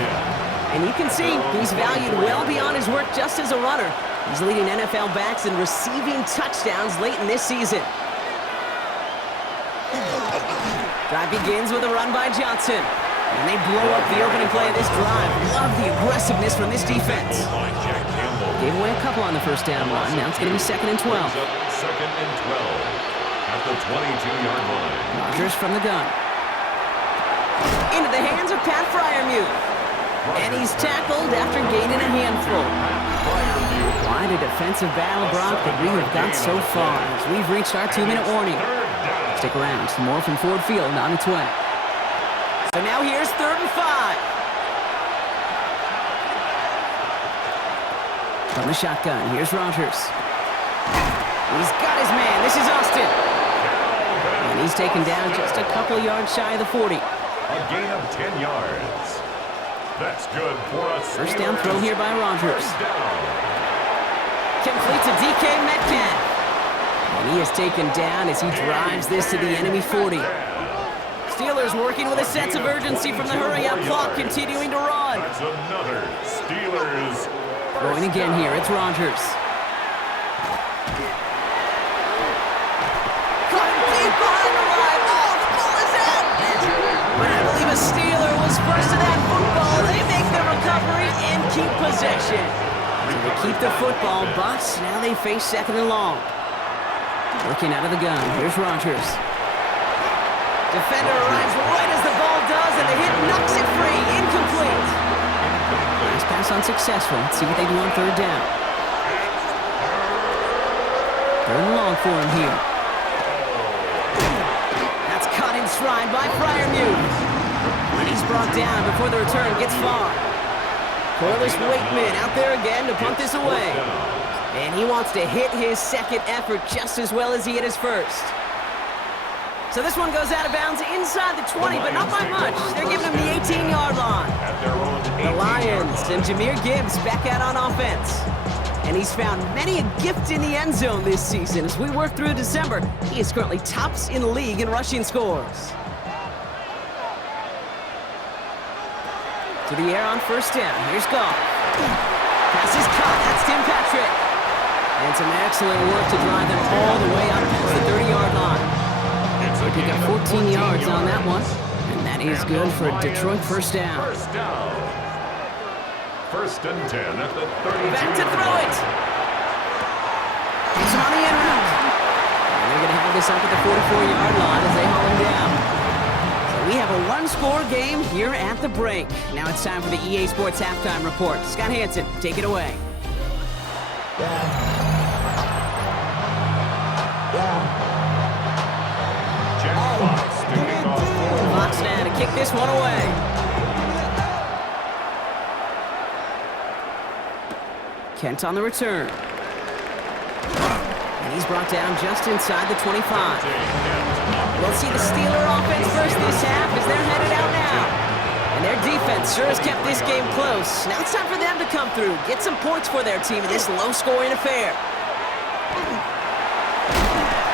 And you can see he's valued well beyond his work just as a runner. He's leading NFL backs in receiving touchdowns late in this season. Drive begins with a run by Johnson. And they blow up the opening play of this drive. Love the aggressiveness from this defense. Gave away a couple on the first down line. Now it's going to be 2nd and 12. Second and 12 at the 22-yard line. Rodgers from the gun. Into the hands of Pat Freiermuth. And he's tackled after gaining a handful. Quite a defensive battle, Brock, that we have got so far as we've reached our 2-minute warning. Stick around. Some more from Ford Field on its way. So now here's 3rd and 5. From the shotgun, here's Rodgers. He's got his man. This is Austin. And he's taken down just a couple of yards shy of the 40. A gain of 10 yards. That's good for us. First down throw here by Rodgers. First down. Complete to DK Metcalf. And he is taken down as he drives this to the enemy 40. Steelers working with a sense of urgency from the hurry-up clock, continuing to run. That's another Steelers. Going again here, it's Rodgers. Caught deep behind the line. Oh, the ball is out. But I believe a Steeler was first to that football. They make the recovery and keep possession. So they keep the football, but now they face 2nd and long. Looking out of the gun, here's Rodgers. Defender arrives right as the ball does, and the hit knocks it free. Incomplete. Last pass unsuccessful. Let's see what they do on 3rd down. 3rd and long for him here. That's caught in stride by Freiermuth. And he's brought down before the return gets far. Corliss Wakeman out there again to punt this away. And he wants to hit his 2nd effort just as well as he hit his 1st. So this one goes out of bounds inside the 20, but not by much. They're giving him the 18-yard line. The Lions and Jahmyr Gibbs back out on offense. And he's found many a gift in the end zone this season. As we work through December, he is currently tops in the league in rushing scores. To the air on 1st down. Here's Goff. Pass is caught. That's Tim Patrick. And some excellent work to drive them all the way up past the 30-yard line. They pick up 14 yards on that one. And that is good for a Detroit first down. First down. 1st and 10 at the 32. Back to throw it. It's on the in route. And they're going to have this up at the 44-yard line as they haul him down. So we have a one-score game here at the break. Now it's time for the EA Sports Halftime Report. Scott Hansen, take it away. Jack Fox to kick off. Fox now to kick this one away. Kent on the return. And he's brought down just inside the 25. We'll see the Steeler offense first this half as they're headed out now. And their defense sure has kept this game close. Now it's time for them to come through, get some points for their team in this low-scoring affair.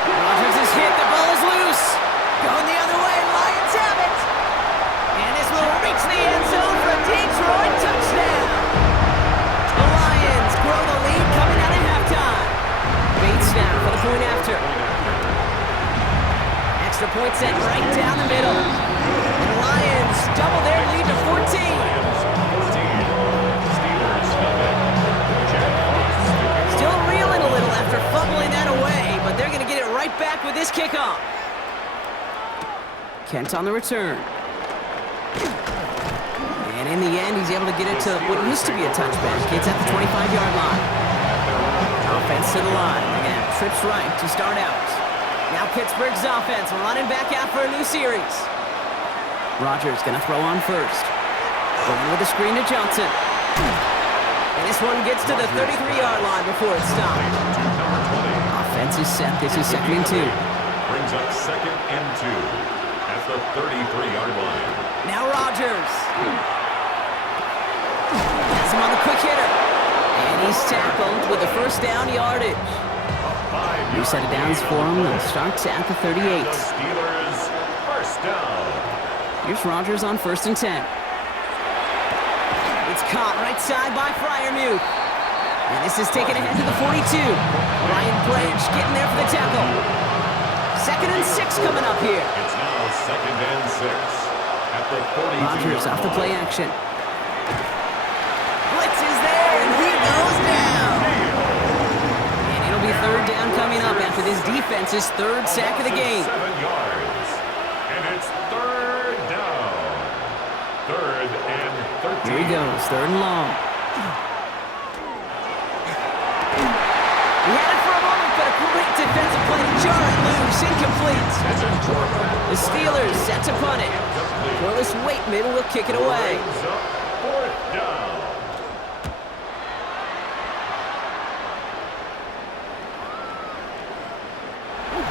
Rodgers is hit, the ball is loose. Going the other way, Lions have it. And this will reach the end zone for a Detroit touchdown. The Lions grow the lead coming out of halftime. Bates now for the point after. Extra point set right down the middle. And the Lions double their lead to 14. Still reeling a little after fumbling that away, but they're going to get it right back with this kickoff. Kent on the return. And in the end, he's able to get it to what used to be a touchback. It's at the 25-yard line. Offense to the line. Again, trips right to start out. Now Pittsburgh's offense running back out for a new series. Rodgers going to throw on first. Going with the screen to Johnson. And this one gets to the 33-yard line before it's stopped. Offense is set. This is 2nd and 2. Brings up 2nd and 2 at the 33-yard line. Now Rodgers. Has him on the quick hitter. And he's tackled with the first down yardage. New set of downs for him. And starts at the 38. The Steelers first down. Here's Rodgers on 1st and 10. It's caught right side by Freiermuth. And this is taken ahead to the 42. Ryan Branch getting there for the tackle. 2nd and 6 coming up here. It's now 2nd and 6 at the 42. Rodgers off the play action. Blitz is there, and he goes down. And it'll be 3rd down coming up after this defense's 3rd sack of the game. 7 yards. And it's 3rd down. 3rd and 13. Here he goes, 3rd and long. He had it for a moment, but a great defensive play to jar it loose, incomplete. The Steelers set to punt it. Corliss Waitman will kick it away. 4th down.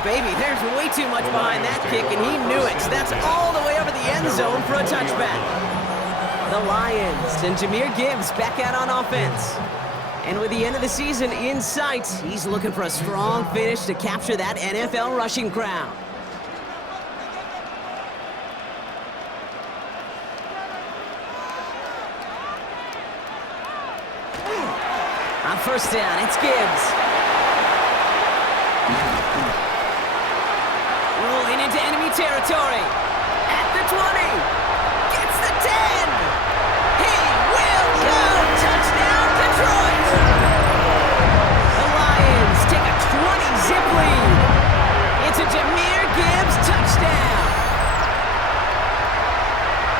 Baby, there's way too much behind that kick, and he knew it. That's all the way over the end zone for a touchback. The Lions and Jahmyr Gibbs back out on offense. And with the end of the season in sight, he's looking for a strong finish to capture that NFL rushing crown. On 1st down, it's Gibbs. Rolling into enemy territory. At the 20. Gets the 10. He will go. Touchdown, Detroit. The Lions take a 20-zip lead. It's a Jahmyr Gibbs touchdown.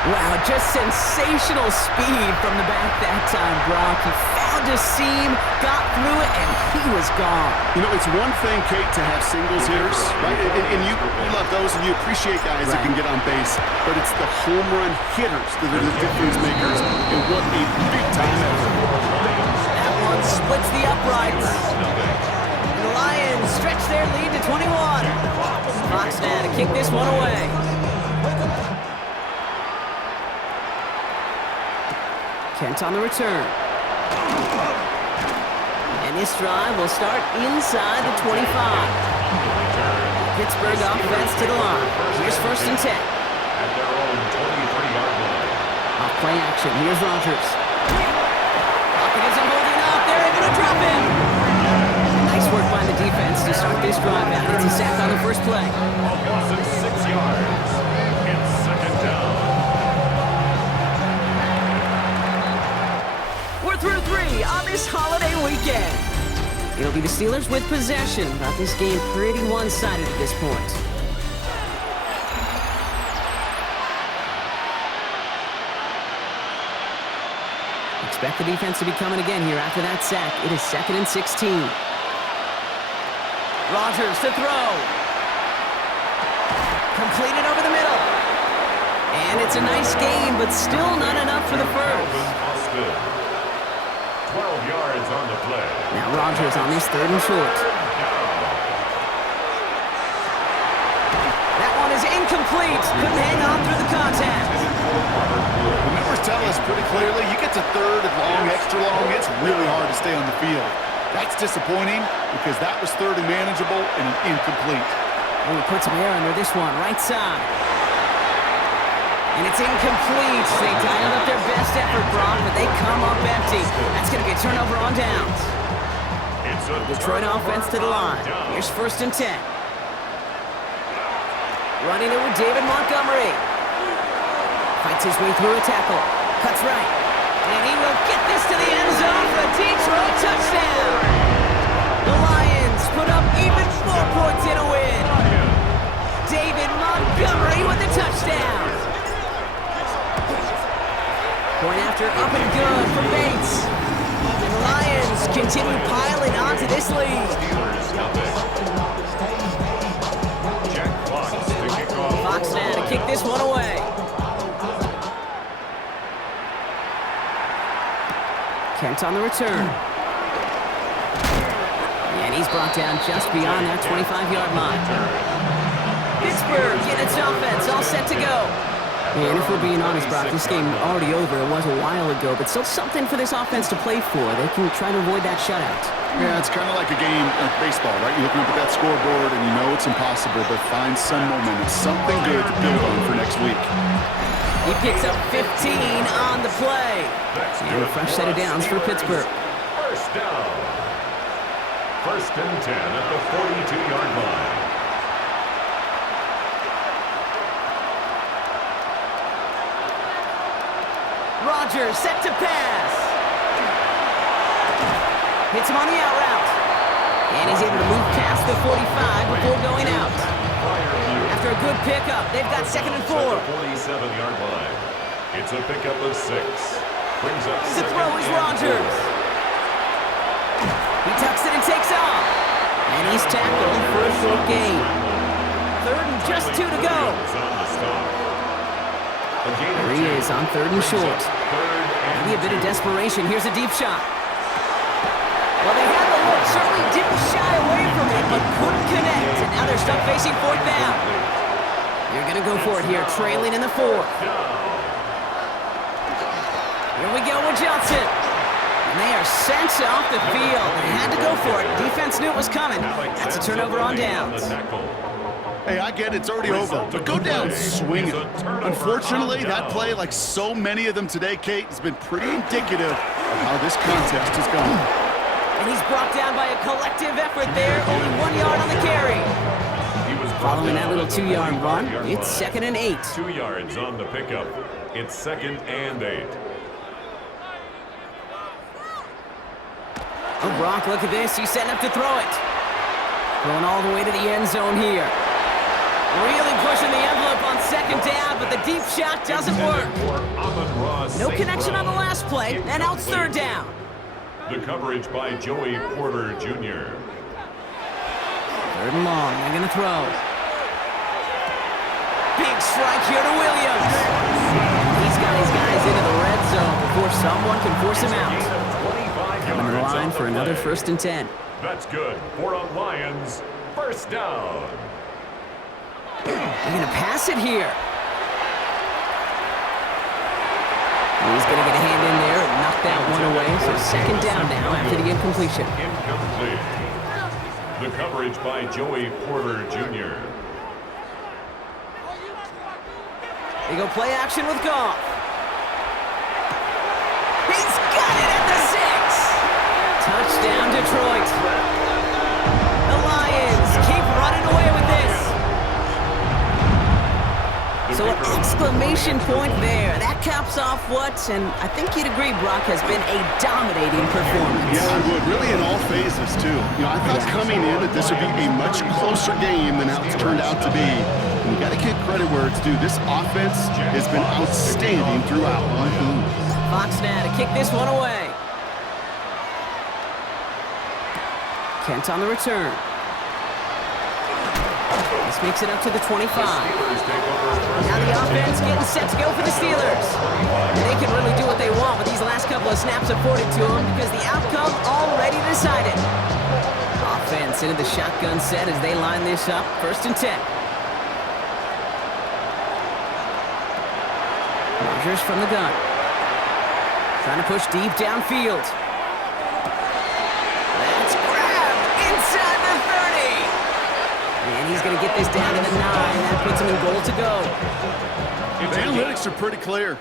Wow, just sensational speed from the back that time, Brock. He found a seam, got through it, and he was gone. You know, it's one thing, Kate, to have singles hitters, right? And you love those, and you appreciate guys that can get on base. But it's the home run hitters that are the difference makers. And what a big-time effort. That one splits the uprights. The Lions stretch their lead to 21. Fox now to kick this one away. Kent on the return. And this drive will start inside the 25. Pittsburgh offense to the line. Here's 1st and 10. At their own 23-yard line. Off play action. Here's Rodgers. Pocket isn't holding up. They're able to drop him. Nice work by the defense to start this drive out. It's a sack on the first play. A loss of 6 yards. It's 2nd down. We're through 3 on this holiday weekend. It'll be the Steelers with possession, but this game pretty one-sided at this point. Expect the defense to be coming again here after that sack. It is 2nd and 16. Rodgers to throw. Completed over the middle. And it's a nice gain, but still not enough for the first. 12 yards on the play. Now Rodgers on this 3rd and short. That one is incomplete. Couldn't hang on through the contact. The numbers tell us pretty clearly, you get to 3rd and long, extra long, it's really hard to stay on the field. That's disappointing because that was 3rd and manageable and an incomplete. Oh, he puts some air under this one, right side. And it's incomplete. They dialed up their best effort, Brock, but they come up empty. That's going to be a turnover on downs. Detroit offense to the line. Here's 1st and 10. Running it with David Montgomery. Fights his way through a tackle. Cuts right. And he will get this to the end zone for a Detroit touchdown. The Lions put up even more points in a win. David Montgomery with the touchdown. Point after up and good for Bates. And the Lions continue piling onto this lead. Fox now to kick this one away. Kent on the return. And he's brought down just beyond that 25-yard line. Pittsburgh in its offense, all set to go. And if we're being honest, Brock, this game already over. It was a while ago, but still something for this offense to play for. They can try to avoid that shutout. Yeah, it's kind of like a game like baseball, right? You're looking up at that scoreboard, and you know it's impossible, but find some momentum, something good to build on for next week. He picks up 15 on the play. And a fresh set of downs for Pittsburgh. First down. First and 10 at the 42-yard line. Rodgers set to pass. Hits him on the out route. And he's able to move past the 45 before going out. After a good pickup, they've got 2nd and 4. 47-yard line. It's a pickup of 6. Brings up the throw is Rodgers. He tucks it and takes off. And he's tackled for a short gain. 3rd and just 2 to go. There he is on 3rd and short. Maybe a bit of desperation. Here's a deep shot. Well, they had the look. Certainly didn't shy away from it, but couldn't connect. And now they're stuck facing 4th down. They're going to go for it here, trailing in the 4th. Here we go with Johnson. And they are sent off the field. They had to go for it. Defense knew it was coming. That's a turnover on downs. Hey, I get it, it's already over, but go down swinging. Unfortunately, that play, like so many of them today, Kate, has been pretty indicative of how this contest has gone. And he's brought down by a collective effort there, only 1 yard on the carry. Following that little 2-yard run, it's 2nd and 8. 2 yards on the pickup. It's 2nd and 8. Oh, Brock, look at this. He's setting up to throw it. Going all the way to the end zone here. Really pushing the envelope on 2nd down, but the deep shot doesn't work. No connection on the last play, and now it's 3rd down. The coverage by Joey Porter Jr. 3rd and long, they're going to throw. Big strike here to Williams. He's got his guys into the red zone before someone can force him out. Coming to the line for another 1st and 10. That's good for a Lions 1st down. They're going to pass it here. He's going to get a hand in there and knock that one away. So 2nd down now after the incompletion. Incomplete. The coverage by Joey Porter Jr. They go play action with Goff. He's got it at the 6. Touchdown, Detroit. The Lions keep running away with this. So an exclamation point there. That caps off what, and I think you'd agree, Brock, has been a dominating performance. Yeah, I would. Really in all phases, too. You know, I thought coming in that this would be a much closer game than how it's turned out to be. And you got to give credit where it's due. This offense has been outstanding throughout. Fox now to kick this one away. Kent on the return. This makes it up to the 25. Now the offense getting set to go for the Steelers. They can really do what they want with these last couple of snaps afforded to them because the outcome already decided. Offense into the shotgun set as they line this up. 1st and 10. Rodgers from the gun. Trying to push deep downfield. That's grabbed inside the 30. And he's going to get this down to the 9. That puts him in goal to go. The analytics are pretty clear.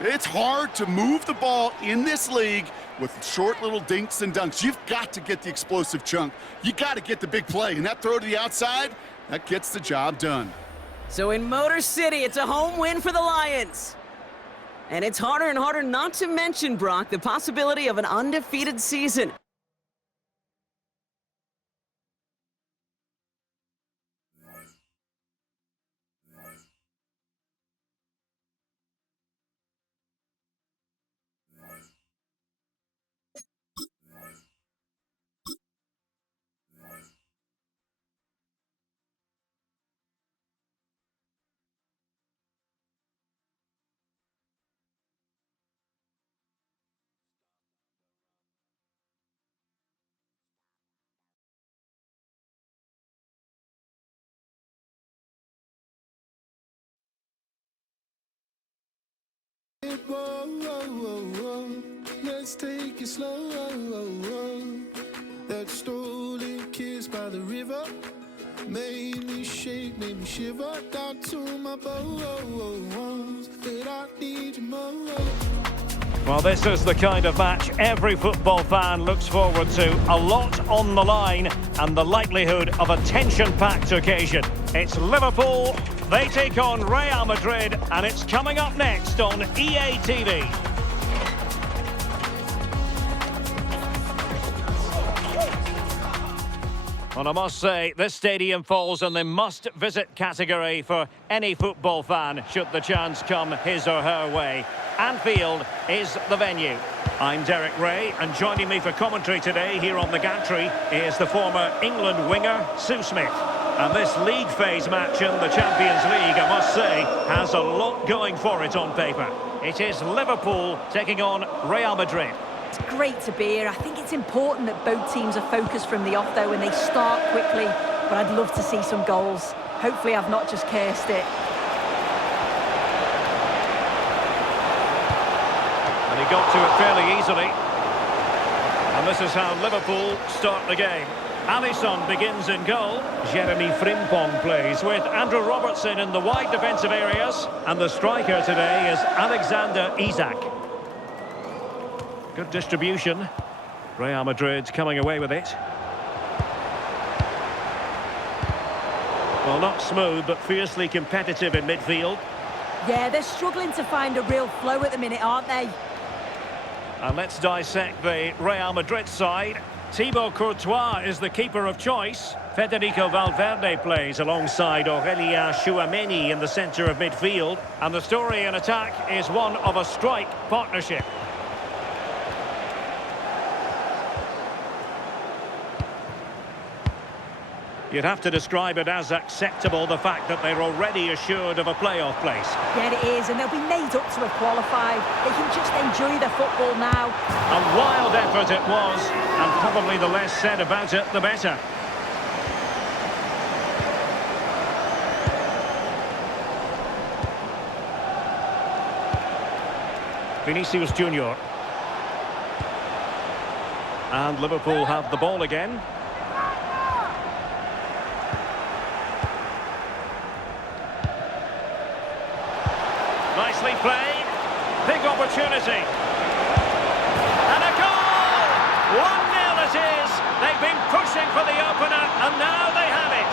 It's hard to move the ball in this league with short little dinks and dunks. You've got to get the explosive chunk. You got to get the big play. And that throw to the outside, that gets the job done. So in Motor City, it's a home win for the Lions. And it's harder and harder not to mention, Brock, the possibility of an undefeated season. Whoa, whoa, whoa, whoa. Let's take it slow. That stolen kiss by the river made me shake, made me shiver. Down to my bones, but I need you more. Well, this is the kind of match every football fan looks forward to. A lot on the line and the likelihood of a tension-packed occasion. It's Liverpool, they take on Real Madrid, and it's coming up next on EA TV. Well, I must say, this stadium falls in the must-visit category for any football fan, should the chance come his or her way. Anfield is the venue. I'm Derek Ray, and joining me for commentary today here on the gantry is the former England winger, Sue Smith. And this league phase match in the Champions League, I must say, has a lot going for it on paper. It is Liverpool taking on Real Madrid. It's great to be here. I think it's important that both teams are focused from the off, though, and they start quickly. But I'd love to see some goals. Hopefully I've not just cursed it. And he got to it fairly easily. And this is how Liverpool start the game. Alisson begins in goal. Jeremy Frimpong plays with Andrew Robertson in the wide defensive areas. And the striker today is Alexander Isak. Good distribution. Real Madrid coming away with it. Well, not smooth, but fiercely competitive in midfield. Yeah, they're struggling to find a real flow at the minute, aren't they? And let's dissect the Real Madrid side. Thibaut Courtois is the keeper of choice. Federico Valverde plays alongside Aurélien Tchouaméni in the centre of midfield. And the story in attack is one of a strike partnership. You'd have to describe it as acceptable, the fact that they're already assured of a playoff place. Yeah, it is, and they'll be made up to have qualified. They can just enjoy their football now. A wild effort it was, and probably the less said about it, the better. Vinicius Junior. And Liverpool have the ball again. Nicely played. Big opportunity. And a goal! 1-0 it is. They've been pushing for the opener, and now they have it.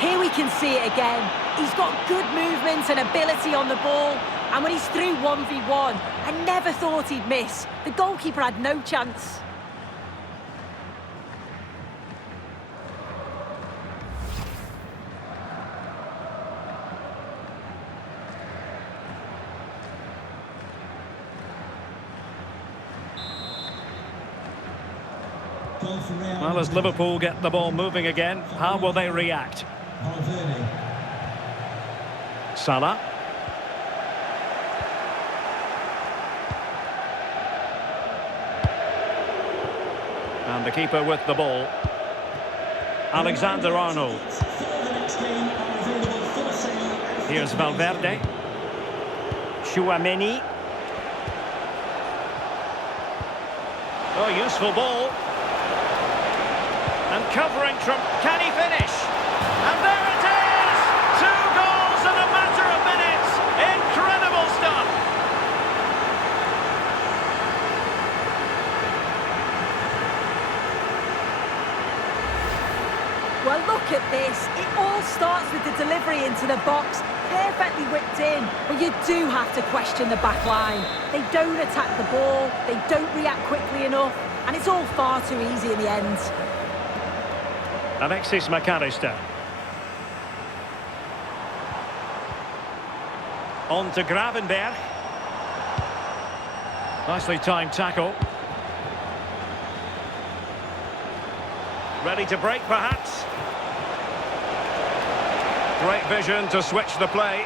Here we can see it again. He's got good movement and ability on the ball. And when he's through 1v1, I never thought he'd miss. The goalkeeper had no chance. Well, as Liverpool get the ball moving again, how will they react? Salah. And the keeper with the ball. Alexander-Arnold. Here's Valverde. Tchouaméni. Oh, useful ball. And covering from, can he finish? And there it is! 2 goals in a matter of minutes! Incredible stuff! Well, look at this. It all starts with the delivery into the box. Perfectly whipped in. But you do have to question the back line. They don't attack the ball. They don't react quickly enough. And it's all far too easy in the end. Alexis McAllister. On to Gravenberg. Nicely timed tackle. Ready to break, perhaps. Great vision to switch the play.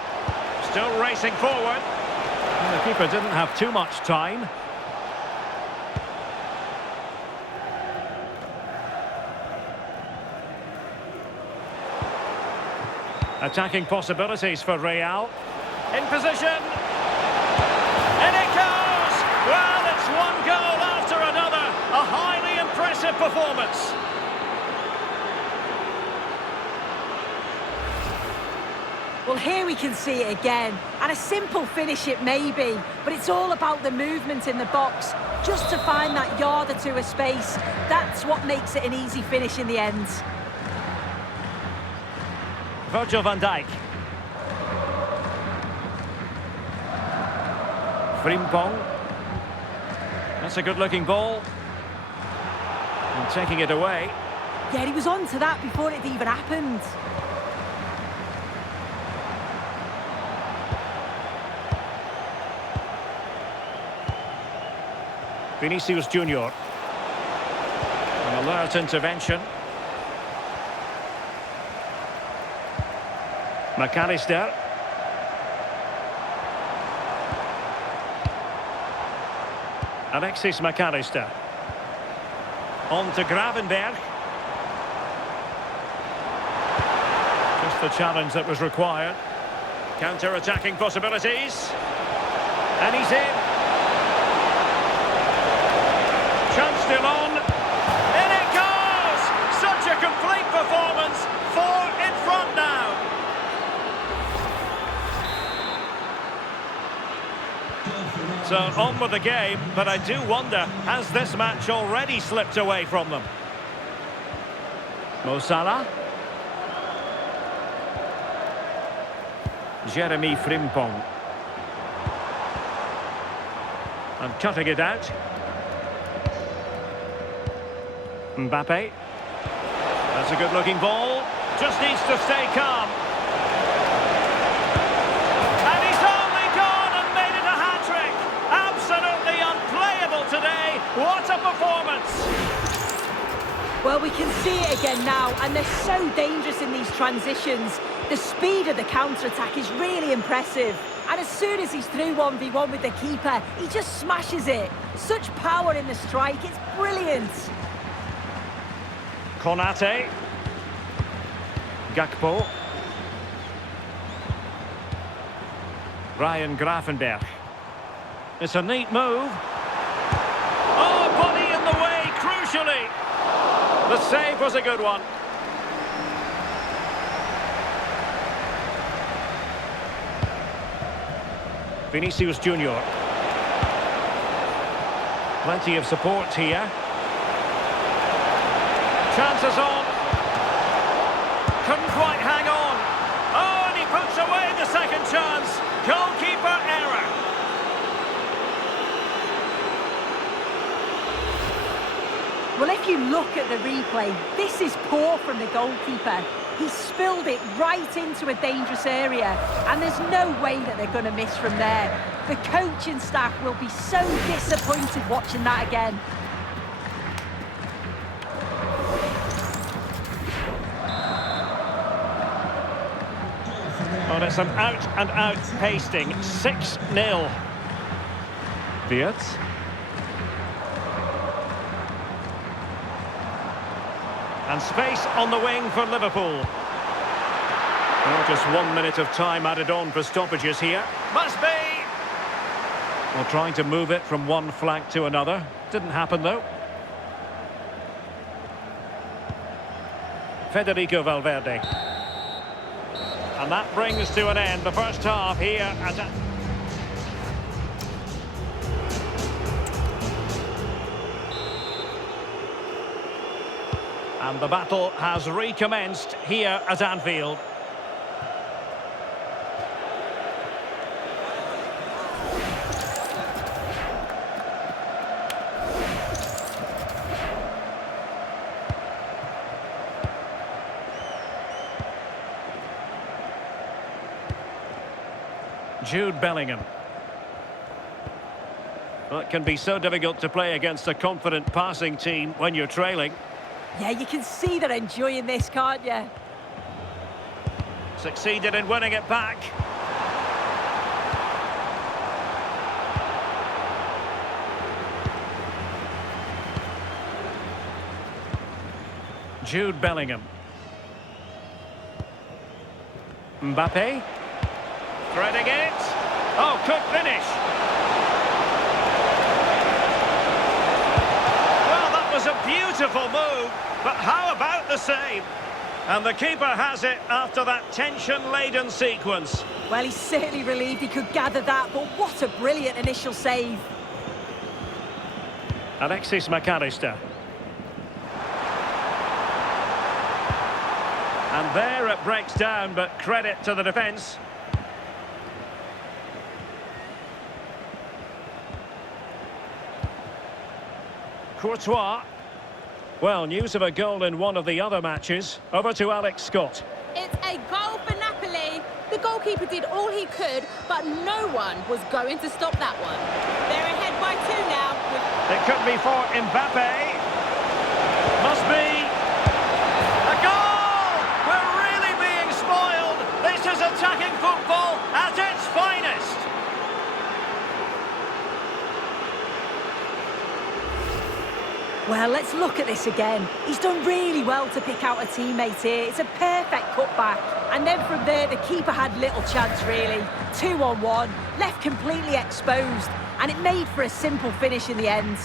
Still racing forward. And the keeper didn't have too much time. Attacking possibilities for Real. In position. In it goes! Well, it's one goal after another. A highly impressive performance. Well, here we can see it again. And a simple finish it may be, but it's all about the movement in the box. Just to find that yard or two of space. That's what makes it an easy finish in the end. Virgil van Dijk. Frimpong. That's a good-looking ball. And taking it away. Yeah, he was on to that before it even happened. Vinicius Junior. An alert intervention. McAllister. Alexis McAllister. On to Gravenberg. Just the challenge that was required. Counter-attacking possibilities. And he's in. Chance still on. In it goes! Such a complete performance. 4 in front now. So on with the game, but I do wonder, has this match already slipped away from them? Mo Salah. Jeremy Frimpong. And cutting it out. Mbappe. That's a good-looking ball. Just needs to stay calm. And he's only gone and made it a hat-trick. Absolutely unplayable today. What a performance. Well, we can see it again now, and they're so dangerous in these transitions. The speed of the counter-attack is really impressive. And as soon as he's through 1v1 with the keeper, he just smashes it. Such power in the strike, it's brilliant. Konate. Gakpo. Ryan Gravenberg. It's a neat move. Oh, body in the way, crucially. The save was a good one. Vinicius Junior. Plenty of support here. Chances on. Couldn't quite hang on. Oh, and he puts away the second chance. Goalkeeper error. Well, if you look at the replay, this is poor from the goalkeeper. He spilled it right into a dangerous area, and there's no way that they're going to miss from there. The coaching staff will be so disappointed watching that again. Well, it's an out-and-out pasting. 6-0. Wirtz. And space on the wing for Liverpool. Well, just 1 minute of time added on for stoppages here. Must be! Well, trying to move it from one flank to another. Didn't happen, though. Federico Valverde. And that brings to an end the first half here at a... And the battle has recommenced here at Anfield. Jude Bellingham. Well, it can be so difficult to play against a confident passing team when you're trailing. Yeah, you can see they're enjoying this, can't you? Succeeded in winning it back. Jude Bellingham. Mbappe. Threading it. Oh, could finish. Well, that was a beautiful move, but how about the save? And the keeper has it after that tension-laden sequence. Well, he's certainly relieved he could gather that, but what a brilliant initial save. Alexis McAllister. And there it breaks down, but credit to the defence. Courtois. Well, news of a goal in one of the other matches. Over to Alex Scott. It's a goal for Napoli. The goalkeeper did all he could, but no one was going to stop that one. They're ahead by 2 now. It could be for Mbappe. Must be. A goal! We're really being spoiled. This is attacking football at its finest. Well, let's look at this again. He's done really well to pick out a teammate here. It's a perfect cutback. And then from there, the keeper had little chance, really. 2-on-1, left completely exposed. And it made for a simple finish in the end.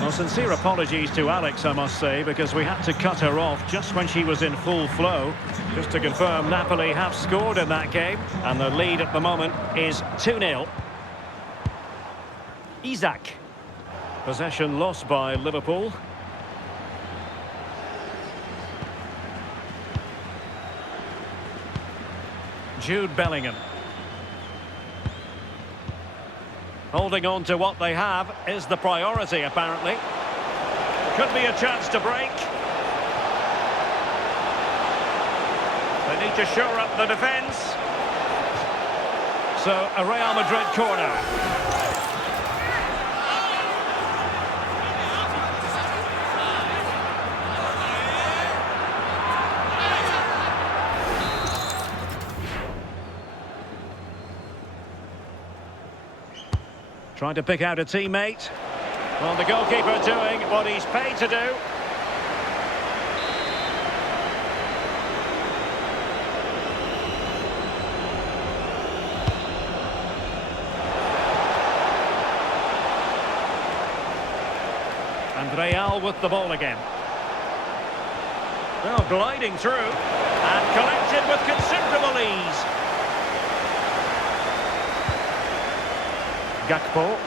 Well, sincere apologies to Alex, I must say, because we had to cut her off just when she was in full flow. Just to confirm, Napoli have scored in that game, and the lead at the moment is 2-0. Isak. Possession lost by Liverpool. Jude Bellingham. Holding on to what they have is the priority, apparently. Could be a chance to break. They need to shore up the defence. So, a Real Madrid corner. Trying to pick out a teammate. Well, the goalkeeper doing what he's paid to do. And Real with the ball again. Well, gliding through and collected with considerable ease. Gakpo.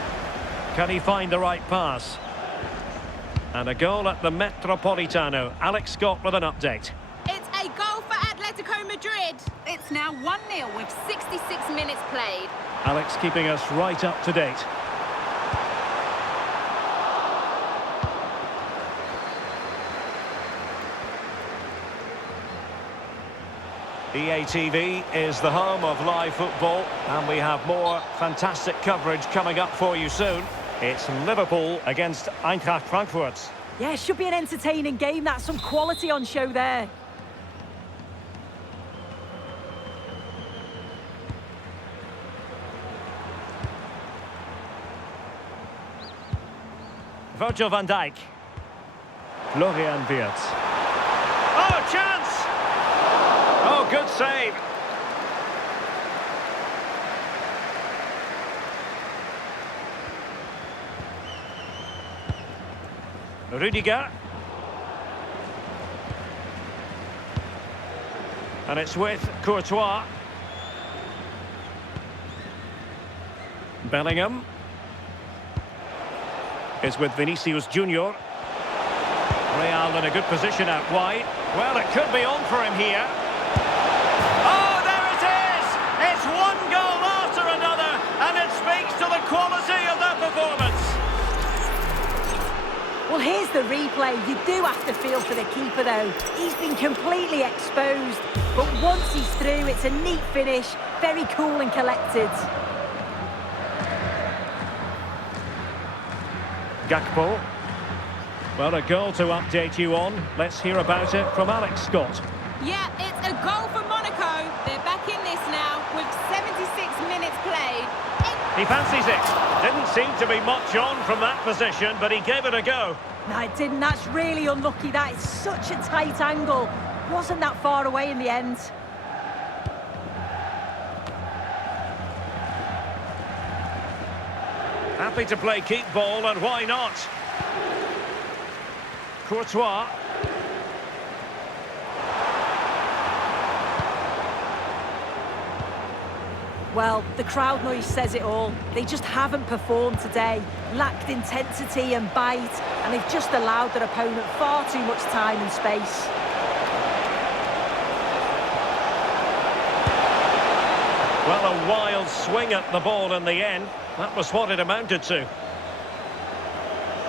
Can he find the right pass? And a goal at the Metropolitano. Alex Scott with an update. It's a goal for Atletico Madrid. It's now 1-0 with 66 minutes played. Alex keeping us right up to date. EA TV is the home of live football, and we have more fantastic coverage coming up for you soon. It's Liverpool against Eintracht Frankfurt. Yeah, should be an entertaining game. That's some quality on show there. Virgil van Dijk. Florian Wirtz. Oh, chance! Oh, good save. Rudiger. And it's with Courtois. Bellingham is with Vinicius Junior. Real in a good position out wide. Well, it could be on for him here. Oh, there it is! It's one goal after another, and it speaks to the quality of that performance. Well, here's the replay. You do have to feel for the keeper, though. He's been completely exposed. But once he's through, it's a neat finish. Very cool and collected. Gakpo. Well, a goal to update you on. Let's hear about it from Alex Scott. Yeah, it's a goal for Monaco. They're back in this now with 76 minutes played. He fancies it. Didn't seem to be much on from that position, but he gave it a go. No, it didn't. That's really unlucky. That is such a tight angle. Wasn't that far away in the end. Happy to play keep ball, and why not? Courtois. Well, the crowd noise says it all. They just haven't performed today. Lacked intensity and bite, and they've just allowed their opponent far too much time and space. Well, a wild swing at the ball in the end. That was what it amounted to.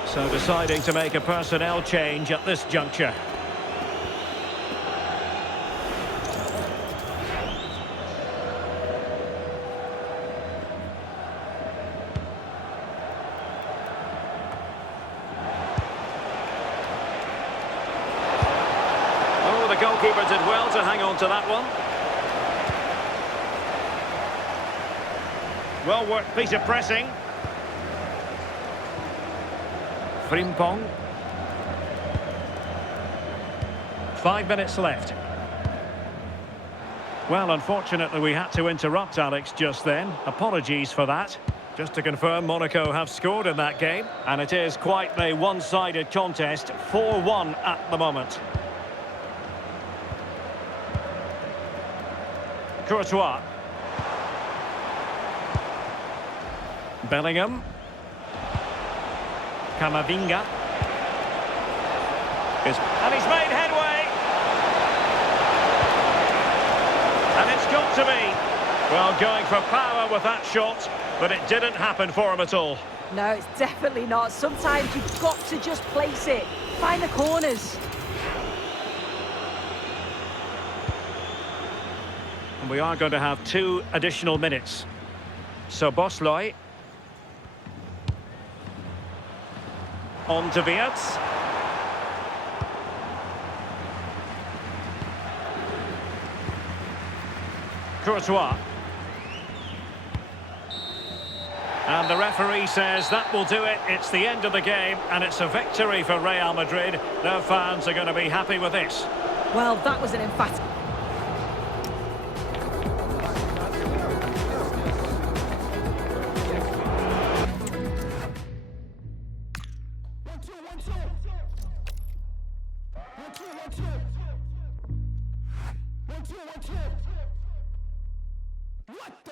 So deciding to make a personnel change at this juncture. Oh, the goalkeeper did well to hang on to that one. Well worked piece of pressing. Frimpong. 5 minutes left. Well, unfortunately, we had to interrupt Alex just then. Apologies for that. Just to confirm, Monaco have scored in that game, and it is quite a one-sided contest, 4-1 at the moment. Courtois. Bellingham. Camavinga. And he's made headway. And it's got to be. Well, going for power with that shot, but it didn't happen for him at all. No, it's definitely not. Sometimes you've got to just place it. Find the corners. And we are going to have 2 additional minutes. So Bosloy. On to Wirtz. Courtois. And the referee says that will do it. It's the end of the game, and it's a victory for Real Madrid. Their fans are going to be happy with this. Well, that was an emphatic... What the